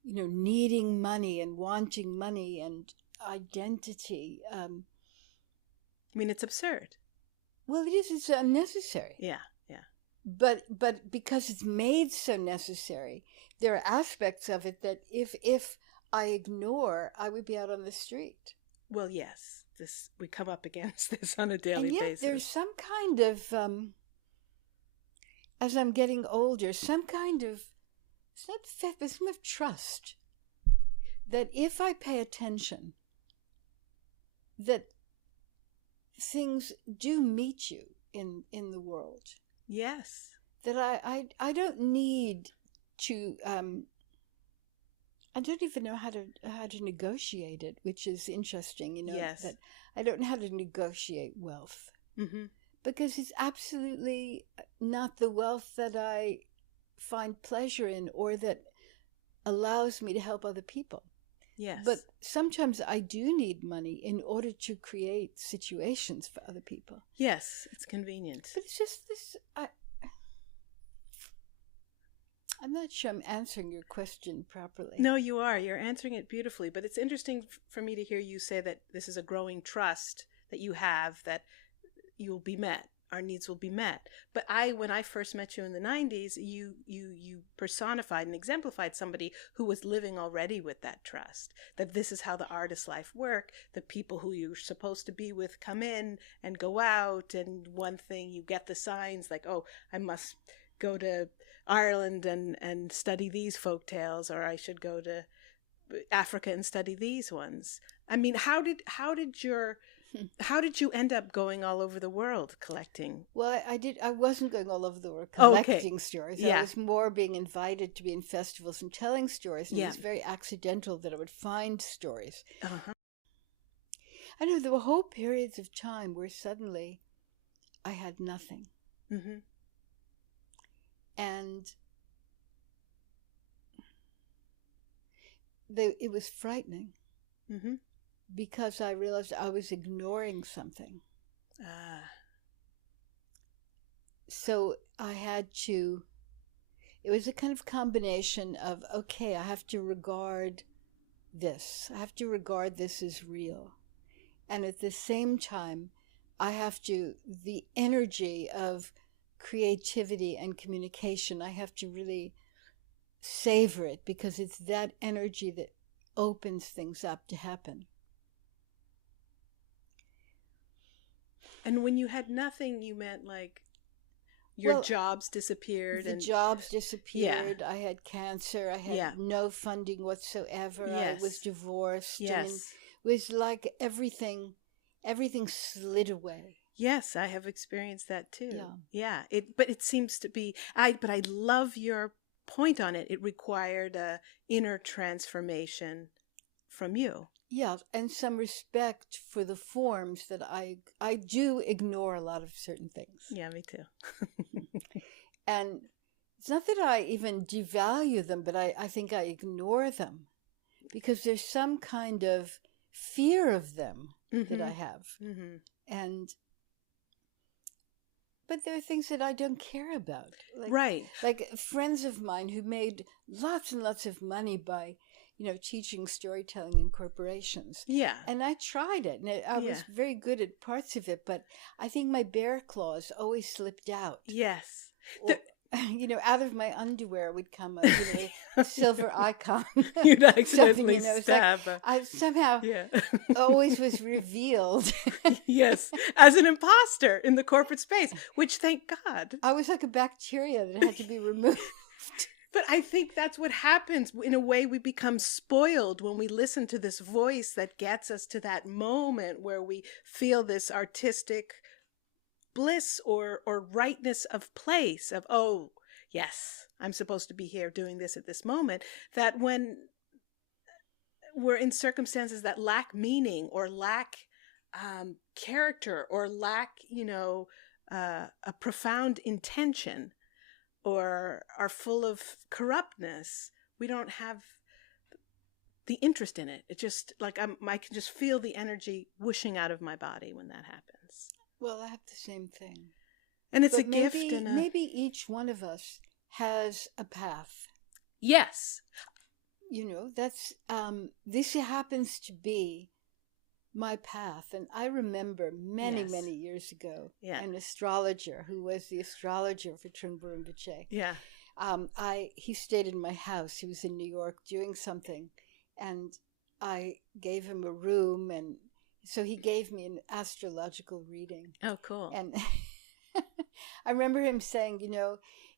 you know, needing money and wanting money and identity. I mean, it's absurd. Well, it is. It's unnecessary. Yeah, yeah. But because it's made so necessary, there are aspects of it that if I ignore, I would be out on the street. Well, yes. We come up against this on a daily and yet basis. There's some kind of, as I'm getting older, some kind of, it's not faith, but some of trust that if I pay attention, that things do meet you in the world. Yes. That I don't need to, I don't even know how to negotiate it, which is interesting, you know. Yes. That I don't know how to negotiate wealth. Mm-hmm. Because it's absolutely not the wealth that I find pleasure in or that allows me to help other people. Yes. But sometimes I do need money in order to create situations for other people. Yes, it's convenient. But it's just this, I'm not sure I'm answering your question properly. No, you are. You're answering it beautifully. But it's interesting for me to hear you say that this is a growing trust that you have that you will be met. Our needs will be met. But when I first met you in the 90s, you personified and exemplified somebody who was living already with that trust, that this is how the artist life work. The people who you're supposed to be with come in and go out. And one thing, you get the signs like, oh, I must go to Ireland and study these folk tales, or I should go to Africa and study these ones. I mean, how did you end up going all over the world collecting? Well, I wasn't going all over the world Okay. collecting stories. Yeah. I was more being invited to be in festivals and telling stories. And Yeah. it was very accidental that I would find stories. Uh-huh. I know there were whole periods of time where suddenly I had nothing. Mm-hmm. And it was frightening. Mm-hmm. Because I realized I was ignoring something. So I had to, it was a kind of combination of, okay, I have to regard this. I have to regard this as real. And at the same time, I have to, the energy of creativity and communication, I have to really savor it because it's that energy that opens things up to happen. And when you had nothing, you meant like your jobs disappeared. The jobs disappeared. Yeah. I had cancer. I had no funding whatsoever. Yes. I was divorced. Yes. And it was like everything slid away. Yes, I have experienced that too. Yeah. But it seems to be, but I love your point on it. It required a inner transformation from you. Yeah, and some respect for the forms that I do ignore a lot of certain things. Yeah, me too. And it's not that I even devalue them, but I think I ignore them because there's some kind of fear of them that I have. Mm-hmm. But there are things that I don't care about. Right. Like friends of mine who made lots and lots of money by teaching storytelling in corporations. Yeah. And I tried it, and I was very good at parts of it, but I think my bear claws always slipped out. Yes. Out of my underwear would come a silver icon. You'd accidentally stab. Like I somehow always was revealed. Yes, as an imposter in the corporate space, which thank God. I was like a bacteria that had to be removed. But I think that's what happens. In a way, we become spoiled when we listen to this voice that gets us to that moment where we feel this artistic bliss or rightness of place of, oh, yes, I'm supposed to be here doing this at this moment, that when we're in circumstances that lack meaning or lack character or lack, a profound intention or are full of corruptness, we don't have the interest in it. It just like I can just feel the energy whooshing out of my body when that happens. Well, I have the same thing. And it's but a gift and maybe each one of us has a path. Yes. That's this happens to be my path. And I remember many years ago, an astrologer who was the astrologer for Trungpa Rinpoche. Yeah. He stayed in my house. He was in New York doing something, and I gave him a room, and so he gave me an astrological reading. Oh, cool. And I remember him saying,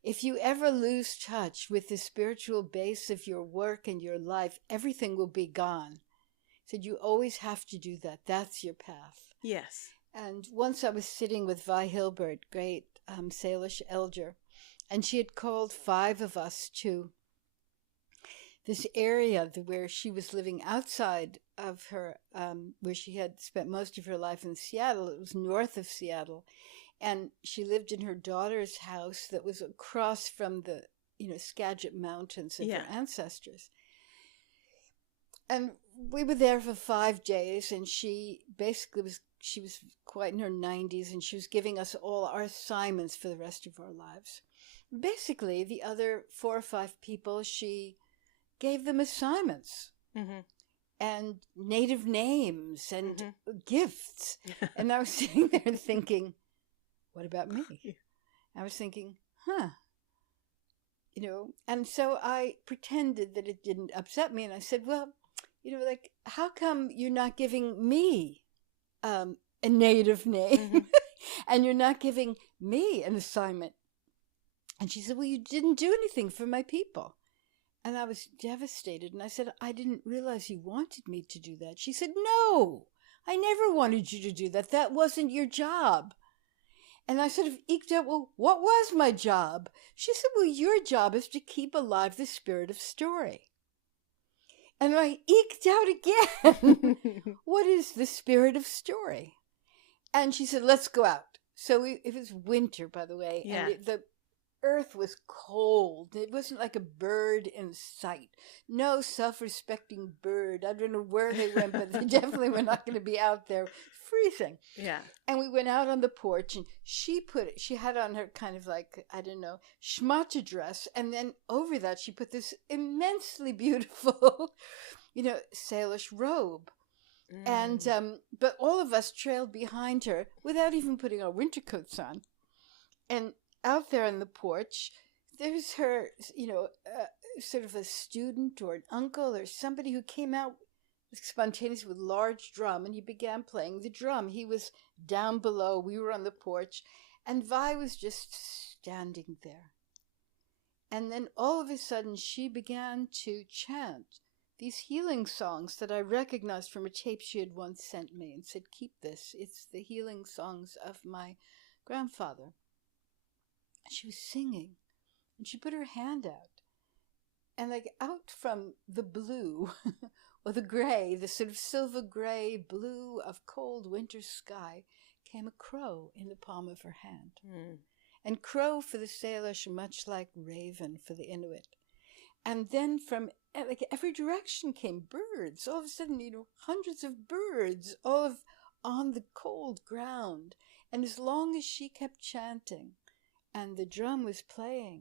if you ever lose touch with the spiritual base of your work and your life, everything will be gone. He said, you always have to do that. That's your path. Yes. And once I was sitting with Vi Hilbert, great Salish elder, and she had called 5 of us to this area where she was living outside of her, where she had spent most of her life in Seattle. It was north of Seattle. And she lived in her daughter's house that was across from the, Skagit Mountains of her ancestors. And we were there for 5 days, and she basically she was quite in her 90s, and she was giving us all our assignments for the rest of our lives. Basically, the other 4 or 5 people, she gave them assignments and native names and gifts. And I was sitting there thinking, what about me? I was thinking, and so I pretended that it didn't upset me. And I said, well, how come you're not giving me a native name and you're not giving me an assignment? And she said, well, you didn't do anything for my people. And I was devastated. And I said, I didn't realize you wanted me to do that. She said, no, I never wanted you to do that. That wasn't your job. And I sort of eked out, well, what was my job? She said, well, your job is to keep alive the spirit of story. And I eked out again, what is the spirit of story? And she said, let's go out. So it was winter, by the way, and the earth was cold. It wasn't like a bird in sight. No self-respecting bird. I don't know where they went, but they definitely were not going to be out there freezing. Yeah. And we went out on the porch, and she had on her kind of like, I don't know, schmata dress. And then over that, she put this immensely beautiful, Salish robe. And, but all of us trailed behind her without even putting our winter coats on. And out there on the porch, there's her, sort of a student or an uncle or somebody who came out spontaneously with a large drum, and he began playing the drum. He was down below. We were on the porch, and Vi was just standing there. And then all of a sudden, she began to chant these healing songs that I recognized from a tape she had once sent me and said, keep this. It's the healing songs of my grandfather. She was singing, and she put her hand out, and like out from the blue or the gray, the sort of silver gray blue of cold winter sky, came a crow in the palm of her hand. And crow for the Salish, much like raven for the Inuit. And then from like every direction came birds. All of a sudden, hundreds of birds, all on the cold ground. And as long as she kept chanting, and the drum was playing,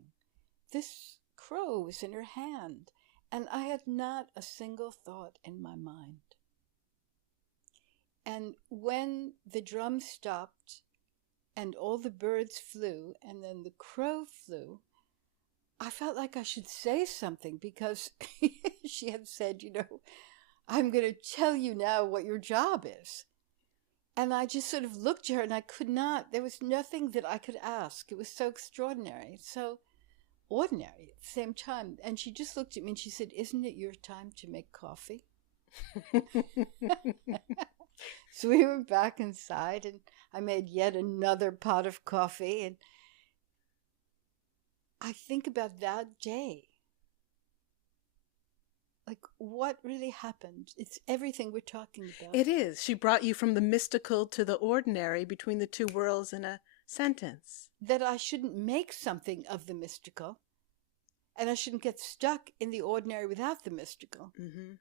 this crow was in her hand, and I had not a single thought in my mind. And when the drum stopped, and all the birds flew, and then the crow flew, I felt like I should say something, because she had said, I'm going to tell you now what your job is. And I just sort of looked at her, and I could not, there was nothing that I could ask. It was so extraordinary, so ordinary at the same time. And she just looked at me and she said, isn't it your time to make coffee? So we were back inside, and I made yet another pot of coffee, and I think about that day. Like, what really happened? It's everything we're talking about. It is. She brought you from the mystical to the ordinary, between the two worlds in a sentence. That I shouldn't make something of the mystical, and I shouldn't get stuck in the ordinary without the mystical. Mm-hmm.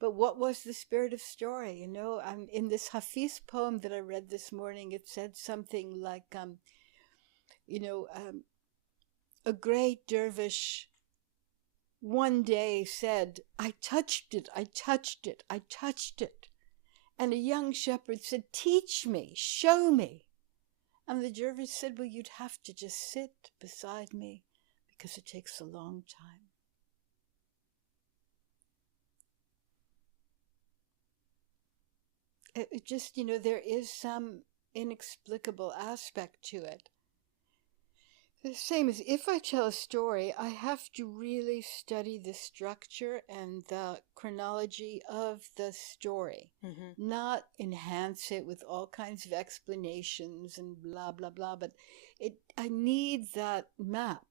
But what was the spirit of story? You know, in this Hafiz poem that I read this morning, it said something like, a great dervish one day said, I touched it, I touched it, I touched it. And a young shepherd said, teach me, show me. And the dervish said, well, you'd have to just sit beside me because it takes a long time. It just, there is some inexplicable aspect to it. The same as if I tell a story, I have to really study the structure and the chronology of the story, not enhance it with all kinds of explanations and blah, blah, blah. But I need that map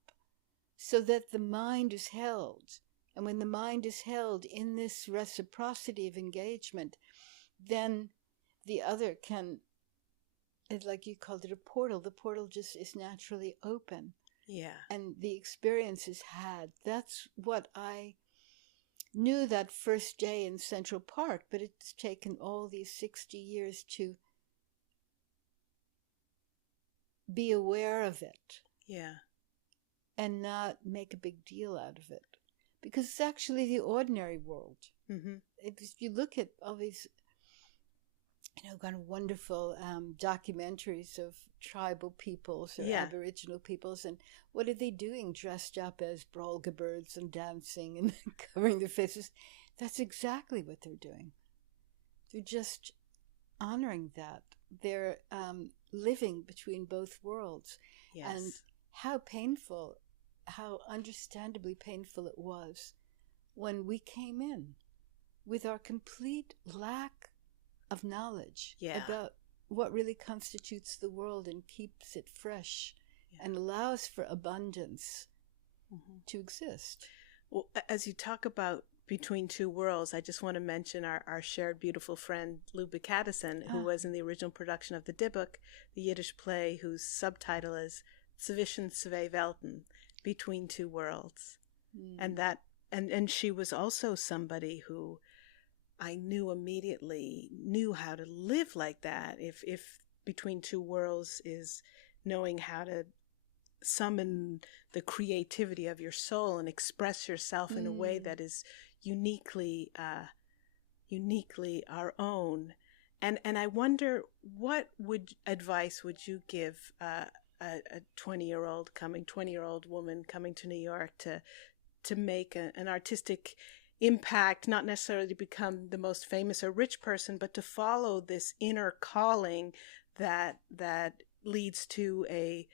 so that the mind is held. And when the mind is held in this reciprocity of engagement, then the other can, like you called it, a portal. The portal just is naturally open. Yeah. And the experience is had. That's what I knew that first day in Central Park, but it's taken all these 60 years to be aware of it. Yeah. And not make a big deal out of it. Because it's actually the ordinary world. Mm-hmm. If you look at all these kind of wonderful documentaries of tribal peoples or Aboriginal peoples, and what are they doing dressed up as brolga birds and dancing and covering their faces? That's exactly what they're doing. They're just honoring that. They're living between both worlds. Yes. And how painful, how understandably painful it was when we came in with our complete lack of knowledge about what really constitutes the world and keeps it fresh and allows for abundance to exist. Well, as you talk about between two worlds, I just want to mention our shared beautiful friend Lou Bicadison, who was in the original production of the Dybbuk, the Yiddish play whose subtitle is Zwischen zwei Welten, Between Two Worlds. And she was also somebody who I knew immediately knew how to live like that. If between two worlds is knowing how to summon the creativity of your soul and express yourself in a way that is uniquely our own. And I wonder, what advice would you give a 20-year-old woman coming to New York to make an artistic impact, not necessarily to become the most famous or rich person, but to follow this inner calling that leads to a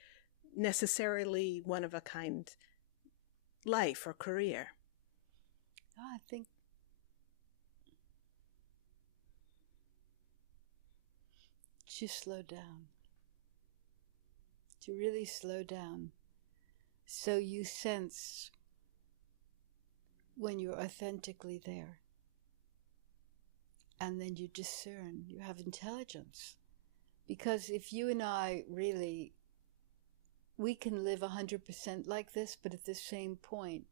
necessarily one-of-a-kind life or career? I think to slow down, to really slow down, so you sense when you're authentically there. And then you discern, you have intelligence. Because if you and I really, we can live 100% like this, but at the same point,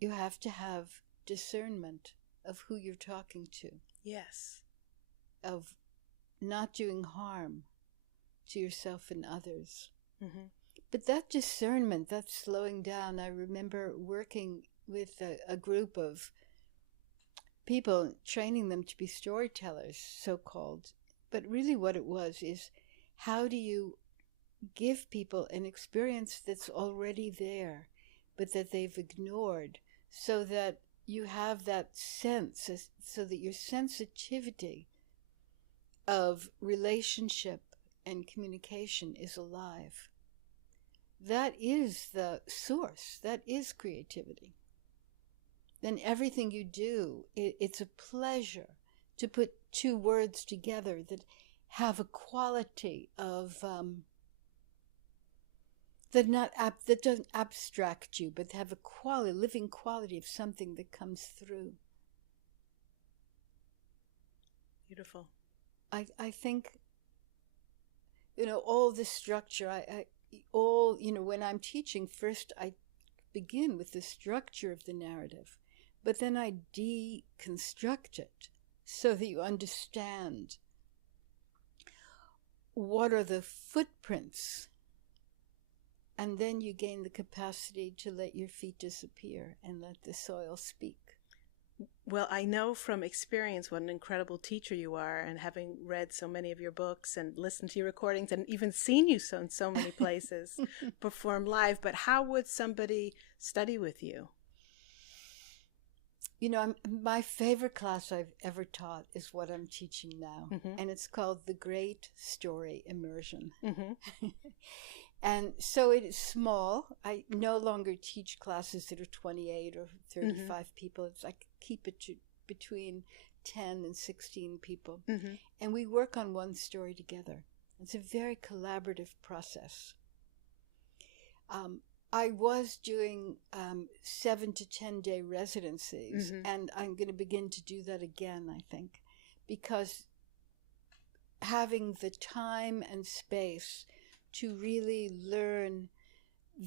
you have to have discernment of who you're talking to. Yes. Of not doing harm to yourself and others. Mm-hmm. But that discernment, that slowing down, I remember working with a group of people, training them to be storytellers, so-called. But really what it was is, how do you give people an experience that's already there, but that they've ignored, so that you have that sense, so that your sensitivity of relationship and communication is alive. That is the source. That is creativity. Then everything you do, it's a pleasure to put two words together that have a quality of that doesn't abstract you, but have a quality, living quality of something that comes through. Beautiful. I think, all the structure, when I'm teaching, first I begin with the structure of the narrative, but then I deconstruct it so that you understand what are the footprints, and then you gain the capacity to let your feet disappear and let the soil speak. Well, I know from experience what an incredible teacher you are, and having read so many of your books and listened to your recordings and even seen you in so many places perform live, but how would somebody study with you? My favorite class I've ever taught is what I'm teaching now, and it's called The Great Story Immersion. And so it is small. I no longer teach classes that are 28 or 35 people. It's I keep it to between 10 and 16 people. And we work on one story together. It's a very collaborative process. I was doing 7 to 10 day residencies, and I'm going to begin to do that again, I think, because having the time and space to really learn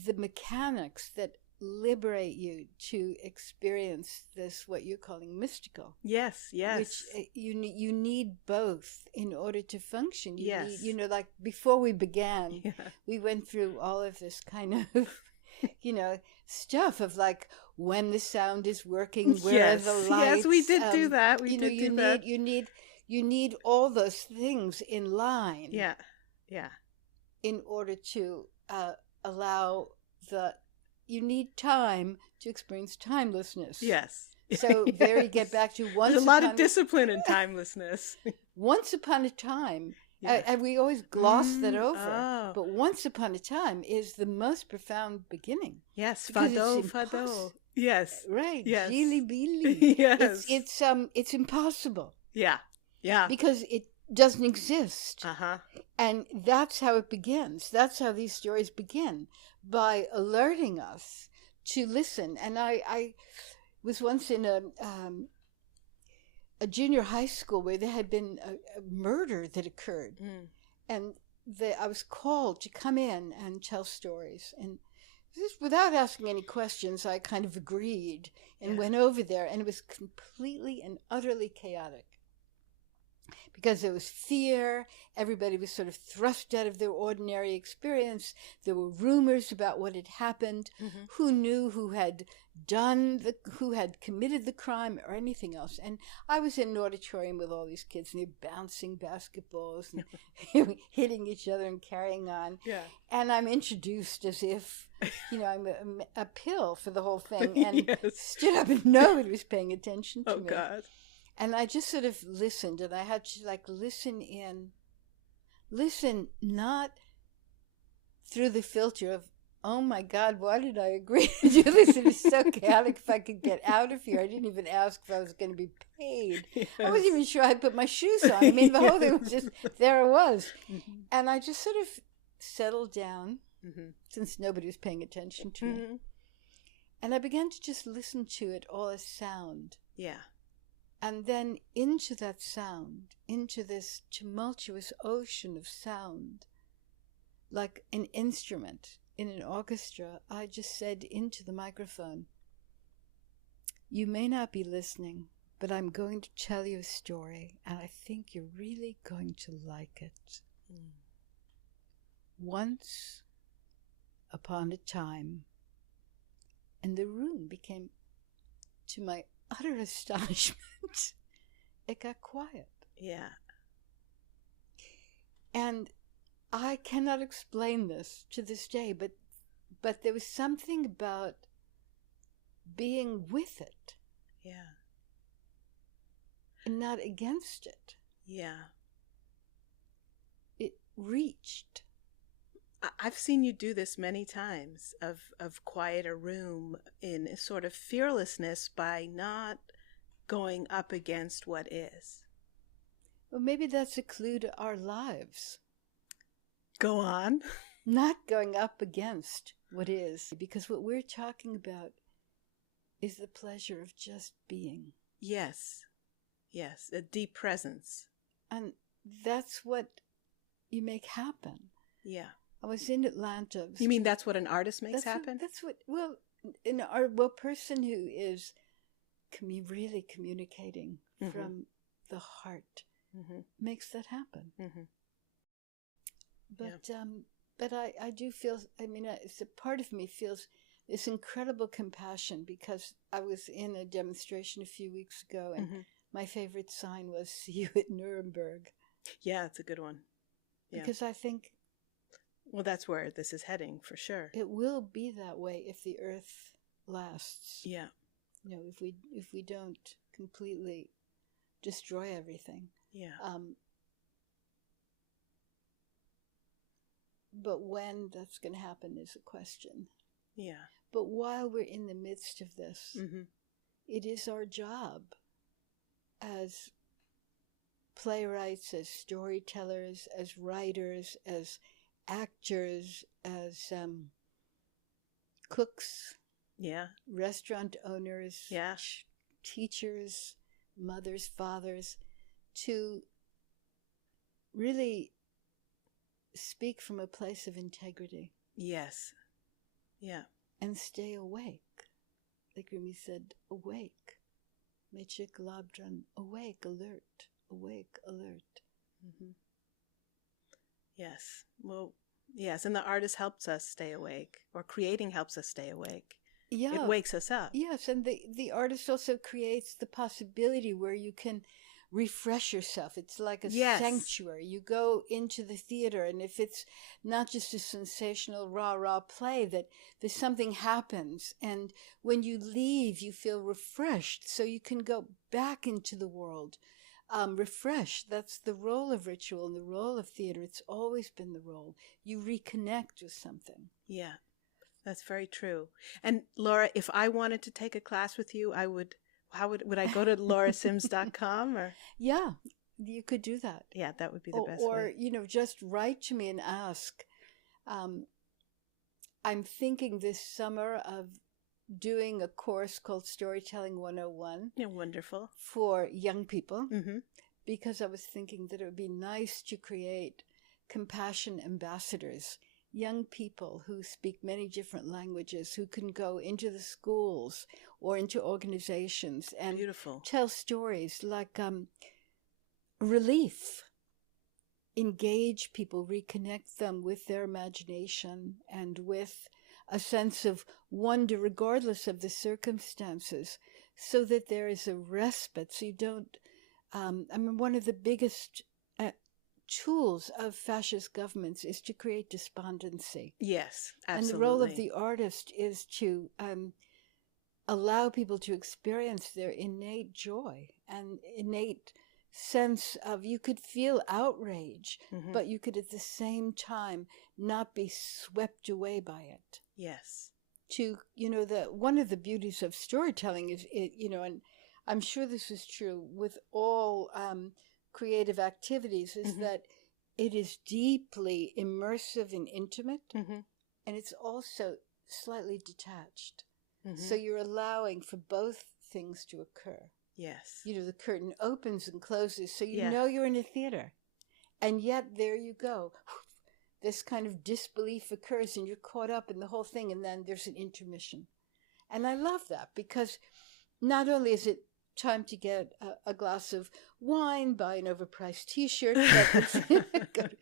the mechanics that liberate you to experience this, what you're calling mystical. Yes. Which you need both in order to function. You Yes. need, like before we began, we went through all of this kind of, stuff of like when the sound is working, where are the lights. Yes, we did do that. We did do that. You need all those things in line. Yeah. In order to allow you need time to experience timelessness. Yes. So there you get back to once. There's a lot of discipline in timelessness. Once upon a time, and we always gloss that over. But once upon a time is the most profound beginning. Yes, fado. Yes. Right. Yes. Gili bili. Yes. It's impossible. Yeah. Because it doesn't exist. And that's how it begins. That's how these stories begin, by alerting us to listen. And I was once in a junior high school where there had been a murder that occurred. And I was called to come in and tell stories. And just without asking any questions, I kind of agreed and went over there. And it was completely and utterly chaotic. Because there was fear, everybody was sort of thrust out of their ordinary experience. There were rumors about what had happened, who knew who had committed the crime or anything else. And I was in an auditorium with all these kids, and they're bouncing basketballs and hitting each other and carrying on. And I'm introduced as if, I'm a pill for the whole thing, and stood up and nobody was paying attention to me. Oh, God. And I just sort of listened, and I had to listen not through the filter of, oh my God, why did I agree to do this? It is so chaotic. If I could get out of here. I didn't even ask if I was going to be paid. I wasn't even sure I put my shoes on. I mean, the whole thing was just, there it was. And I just sort of settled down, since nobody was paying attention to me. And I began to just listen to it all as sound. And then into that sound, into this tumultuous ocean of sound, like an instrument in an orchestra, I just said into the microphone, you may not be listening, but I'm going to tell you a story, and I think you're really going to like it. Once upon a time, and the room became, to my utter astonishment, it got quiet. And I cannot explain this to this day, but there was something about being with it. And not against it. It reached. I've seen you do this many times, of quiet a room in a sort of fearlessness by not going up against what is. Well, maybe that's a clue to our lives. Go on. Not going up against what is, because what we're talking about is the pleasure of just being. Yes. Yes. A deep presence. And that's what you make happen. Yeah. I was in Atlanta. You mean that's what an artist makes happen? That's what, well, in our, well, person who is really communicating from the heart makes that happen. But I do feel, I mean, it's a part of me feels this incredible compassion, because I was in a demonstration a few weeks ago, and my favorite sign was "See you at Nuremberg." Yeah, it's a good one. Yeah. Because I think, well, that's where this is heading for sure. It will be that way if the earth lasts. Yeah. You know, if we don't completely destroy everything. Yeah. But when that's going to happen is a question. Yeah. But while we're in the midst of this, it is our job as playwrights, as storytellers, as writers, as actors, as cooks, restaurant owners, teachers, mothers, fathers, to really speak from a place of integrity. Yes. Yeah. And stay awake. Like Rumi said, awake. Mechik labdran, awake, alert, awake, alert. Yes. Well, yes. And the artist helps us stay awake, or creating helps us stay awake. Yeah. It wakes us up. Yes. And the artist also creates the possibility where you can refresh yourself. It's like a sanctuary. You go into the theater, and if it's not just a sensational rah-rah play, that there's something happens, and when you leave you feel refreshed, so you can go back into the world refreshed. That's the role of ritual and the role of theater. It's always been the role. You reconnect with something. Yeah, that's very true. And Laura, if I wanted to take a class with you, I would. How would I go to laurasims.com or? Yeah, you could do that. Yeah, that would be the best way. Or, you know, just write to me and ask. I'm thinking this summer of doing a course called Storytelling 101. Yeah, wonderful. For young people, because I was thinking that it would be nice to create compassion ambassadors. Young people who speak many different languages, who can go into the schools or into organizations and tell stories like relief, engage people, reconnect them with their imagination and with a sense of wonder regardless of the circumstances, so that there is a respite, so you don't, I mean, one of the biggest tools of fascist governments is to create despondency. Yes, absolutely. And the role of the artist is to allow people to experience their innate joy and innate sense of, you could feel outrage, but you could at the same time not be swept away by it. Yes. To, you know, one of the beauties of storytelling is, you know, and I'm sure this is true with all creative activities, is that it is deeply immersive and intimate, and it's also slightly detached. So you're allowing for both things to occur. Yes. You know, the curtain opens and closes, so you know you're in a theater. And yet there you go. This kind of disbelief occurs, and you're caught up in the whole thing, and then there's an intermission. And I love that, because not only is it time to get a glass of wine, buy an overpriced T-shirt, but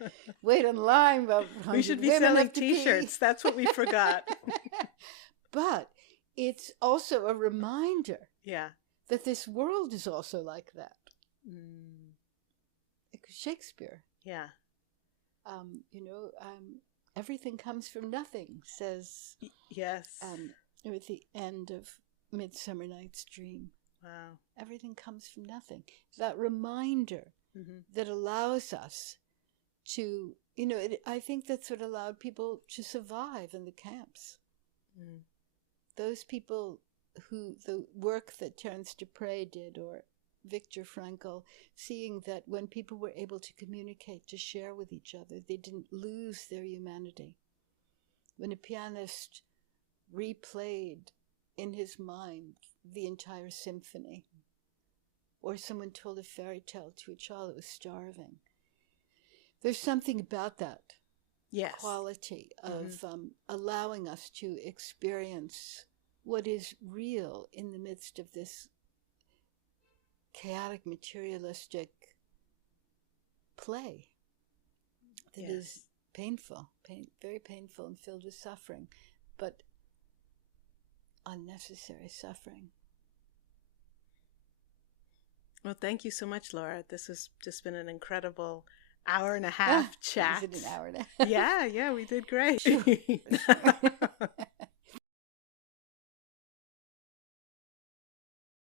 wait in line. We should be selling T-shirts. That's what we forgot. But it's also a reminder that this world is also like that. Like Shakespeare. Yeah. You know, everything comes from nothing, says yes. At the end of Midsummer Night's Dream. Wow. Everything comes from nothing. That reminder that allows us to, you know, I think that's what allowed people to survive in the camps. Those people who, the work that Terence Dupre did, or Viktor Frankl, seeing that when people were able to communicate, to share with each other, they didn't lose their humanity. When a pianist replayed in his mind the entire symphony, or someone told a fairy tale to a child that was starving, there's something about that quality of allowing us to experience what is real in the midst of this chaotic, materialistic play that is painful, very painful and filled with suffering, but unnecessary suffering. Well, thank you so much, Laura. This has just been an incredible hour and a half chat. Is it an hour and a half? Yeah, we did great. Sure.